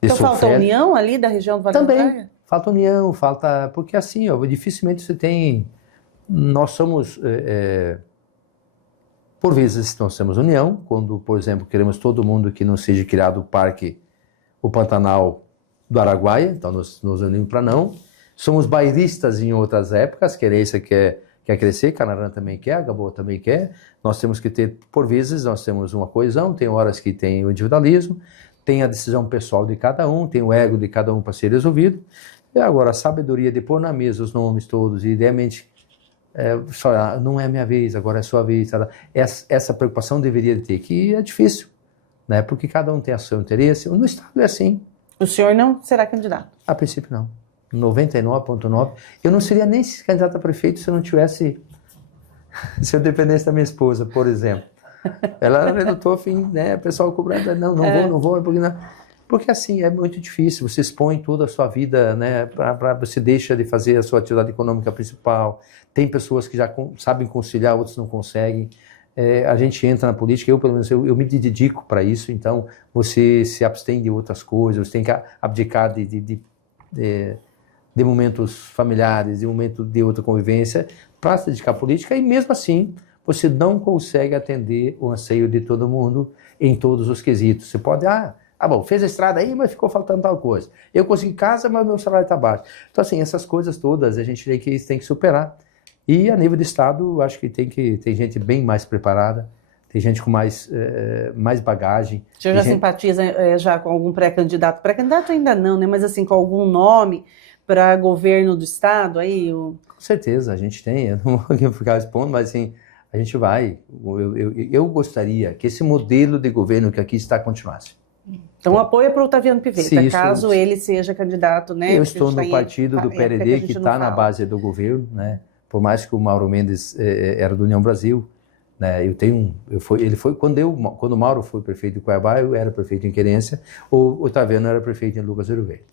então falta união ali da região do Vale do Araguaia? Também, falta união, porque assim, ó, dificilmente você tem, nós somos... por vezes nós temos união, quando, por exemplo, queremos todo mundo que não seja criado o parque, o Pantanal do Araguaia, então nos unimos para não. Somos bairistas em outras épocas, Querência quer crescer, Canarana também quer, Agaboa também quer. Nós temos que ter, por vezes, nós temos uma coesão, tem horas que tem o individualismo, tem a decisão pessoal de cada um, tem o ego de cada um para ser resolvido. E agora, a sabedoria de pôr na mesa os nomes todos e, idealmente, só, não é minha vez, agora é sua vez. Essa preocupação deveria ter, que é difícil, né? Porque cada um tem o seu interesse. No Estado é assim. O senhor não será candidato? A princípio, não. 99,9%. Eu não seria nem candidato a prefeito se eu não tivesse... se eu dependesse da minha esposa, por exemplo. Ela relutou, fim, né? O pessoal cobrando, não vou, porque não... Porque assim, é muito difícil, você expõe toda a sua vida, né, você deixa de fazer a sua atividade econômica principal, tem pessoas que já sabem conciliar, outros não conseguem, a gente entra na política, eu pelo menos, eu me dedico para isso, então você se abstém de outras coisas, você tem que abdicar de momentos familiares, de momentos de outra convivência, para se dedicar à política, e mesmo assim, você não consegue atender o anseio de todo mundo em todos os quesitos. Você pode, bom, fez a estrada aí, mas ficou faltando tal coisa. Eu consegui casa, mas meu salário está baixo. Então, assim, essas coisas todas a gente tem que superar. E a nível de Estado, acho que tem gente bem mais preparada, tem gente com mais bagagem. O senhor já simpatiza já com algum pré-candidato? Pré-candidato ainda não, né? Mas assim, com algum nome para governo do Estado? Aí, Com certeza, a gente tem. Eu não vou ficar expondo, mas assim, a gente vai. Eu gostaria que esse modelo de governo que aqui está continuasse. Então, apoio para o Otaviano Piveta, caso ele seja candidato, né? Eu estou no partido do PRD, que está na base do governo, né? Por mais que o Mauro Mendes era do União Brasil, né? Quando o Mauro foi prefeito de Cuiabá, eu era prefeito em Querência, o Otaviano era prefeito em Lucas Ouro Verde.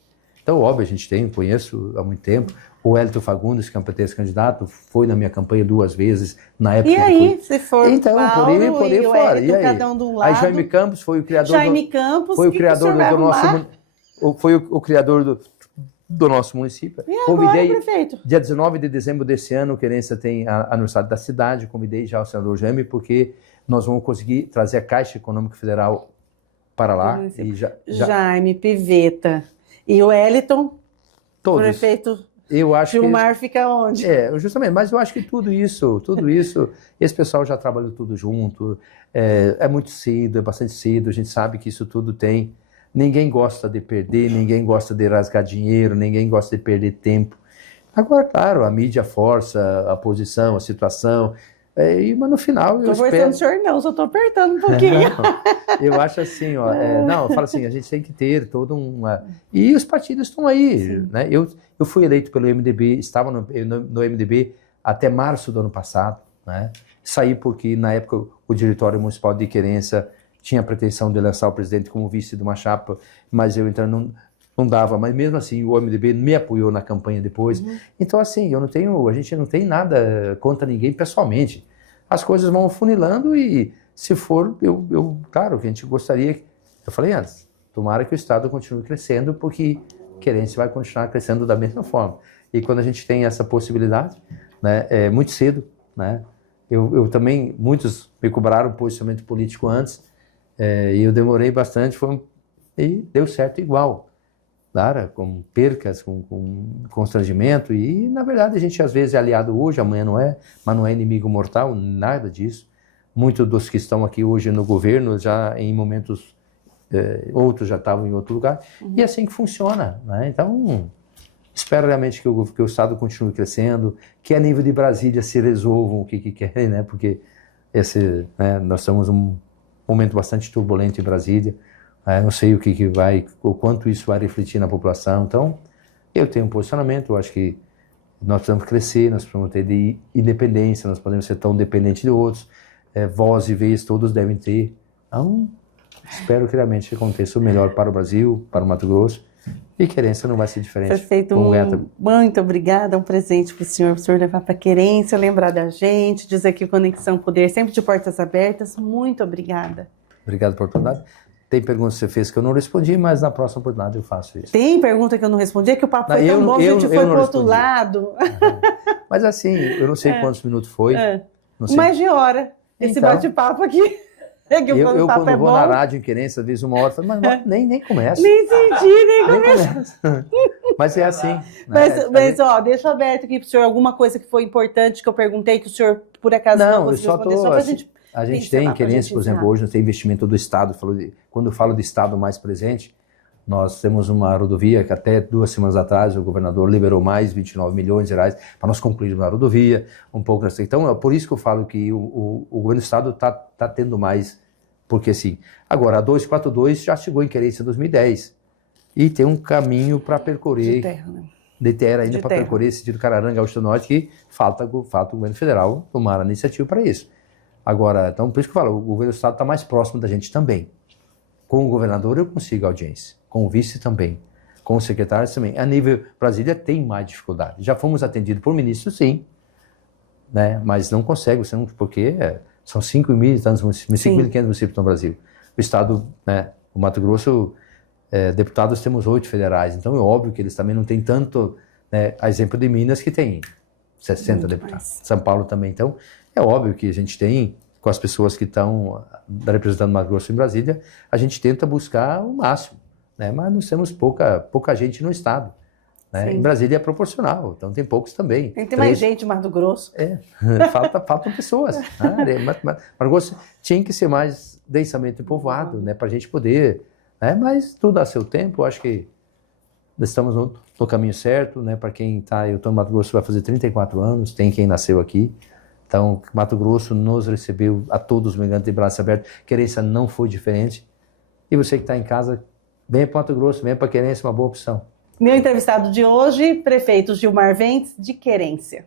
Então, óbvio, a gente conheço há muito tempo. O Hélito Fagundes, que é um candidato, foi na minha campanha 2 vezes, na época. E aí, se for então, por aí fora. E aí? Cada um de um lado. Aí Jaime Campos foi o criador foi o criador do nosso município. E convidei, agora, prefeito? Dia 19 de dezembro desse ano, Querência tem aniversário da cidade, convidei já o senador Jaime, porque nós vamos conseguir trazer a Caixa Econômica Federal para lá. Jaime Piveta. E o Wellington, todos. Prefeito eu acho Gilmar fica onde? Justamente, mas eu acho que tudo isso, esse pessoal já trabalhou tudo junto, é muito cedo, é bastante cedo, a gente sabe que isso tudo tem, ninguém gosta de perder, ninguém gosta de rasgar dinheiro, ninguém gosta de perder tempo. Agora, claro, a mídia força a posição, a situação, Mas no final eu Tô espero... forçando o senhor não, só tô apertando um pouquinho. Eu acho assim, ó, eu falo assim, a gente tem que ter toda uma... E os partidos estão aí, né? Eu fui eleito pelo MDB, estava no MDB até março do ano passado, né? Saí porque na época o Diretório Municipal de Querência tinha a pretensão de lançar o presidente como vice de uma chapa, mas eu então não dava, mas mesmo assim o MDB me apoiou na campanha depois. Então assim, a gente não tem nada contra ninguém pessoalmente. As coisas vão funilando e se for, claro, que a gente gostaria, eu falei antes, tomara que o Estado continue crescendo, porque Querência vai continuar crescendo da mesma forma. E quando a gente tem essa possibilidade, né, é muito cedo, né? Eu também, muitos me cobraram posicionamento político antes, e eu demorei bastante, e deu certo igual. Claro, com percas, com constrangimento, e na verdade a gente às vezes é aliado hoje, amanhã não é, mas não é inimigo mortal, nada disso. Muitos dos que estão aqui hoje no governo, já em momentos, outros já estavam em outro lugar, e é assim que funciona, né? Então, espero realmente que o Estado continue crescendo, que a nível de Brasília se resolvam o que querem, né? Porque nós estamos num momento bastante turbulento em Brasília. Não sei o quanto isso vai refletir na população. Então, eu tenho um posicionamento, eu acho que nós precisamos crescer, nós precisamos ter de independência, nós podemos ser tão dependentes de outros, voz e vez todos devem ter. Então, espero que realmente aconteça o melhor para o Brasil, para o Mato Grosso, e Querência não vai ser diferente. Perfeito, muito obrigada, um presente para o senhor levar para Querência, lembrar da gente, dizer que o Conexão Poder sempre de portas abertas, muito obrigada. Obrigado pela oportunidade. Tem perguntas que você fez que eu não respondi, mas na próxima oportunidade eu faço isso. Tem pergunta que eu não respondi, é que o papo foi tão bom, a gente foi pro outro lado. Mas assim, eu não sei quantos minutos foi. Não sei. Mais de hora, esse bate-papo aqui. É que eu quando vou na rádio em Querência, às vezes uma hora, mas nem começa. Nem senti, nem começa. Mas é assim. Mas ó, deixa aberto aqui pro senhor alguma coisa que foi importante que eu perguntei que o senhor, por acaso, não conseguiu responder, só pra gente... A gente tem em Querência, por exemplo, hoje nós temos investimento do Estado. Quando eu falo de Estado mais presente, nós temos uma rodovia que até 2 semanas atrás o governador liberou mais 29 milhões de reais para nós concluirmos a rodovia, um pouco assim. Então, é por isso que eu falo que o governo do Estado está tendo mais, porque assim, agora a 242 já chegou em Querência em 2010 e tem um caminho para percorrer, de terra ainda para percorrer esse sentido Cararanga, Gaúcho do Norte, que falta o governo federal tomar a iniciativa para isso. Agora, então, por isso que eu falo, o governo do Estado está mais próximo da gente também. Com o governador eu consigo audiência, com o vice também, com os secretários também. A nível Brasília tem mais dificuldade. Já fomos atendidos por ministro, sim, né? Mas não consegue, porque são 5.500 municípios no Brasil. O Estado, né, o Mato Grosso, deputados temos 8 federais, então é óbvio que eles também não têm tanto, né, a exemplo de Minas, que tem 60 muito deputados. Mais. São Paulo também, então... É óbvio que a gente tem, com as pessoas que estão representando o Mato Grosso em Brasília, a gente tenta buscar o máximo, né? Mas nós temos pouca gente no Estado. Né? Em Brasília é proporcional, então tem poucos também. Tem que ter mais gente em Mato Grosso. Faltam pessoas. Né? Mato Grosso tinha que ser mais densamente povoado, né? Para a gente poder... Né? Mas tudo a seu tempo, eu acho que estamos no caminho certo. Né? Para quem está... Eu estou no Mato Grosso, vai fazer 34 anos, tem quem nasceu aqui. Então, Mato Grosso nos recebeu a todos de braços abertos. Querência não foi diferente. E você que está em casa, venha para Mato Grosso, venha para Querência, uma boa opção. Meu entrevistado de hoje, prefeito Gilmar Ventes, de Querência.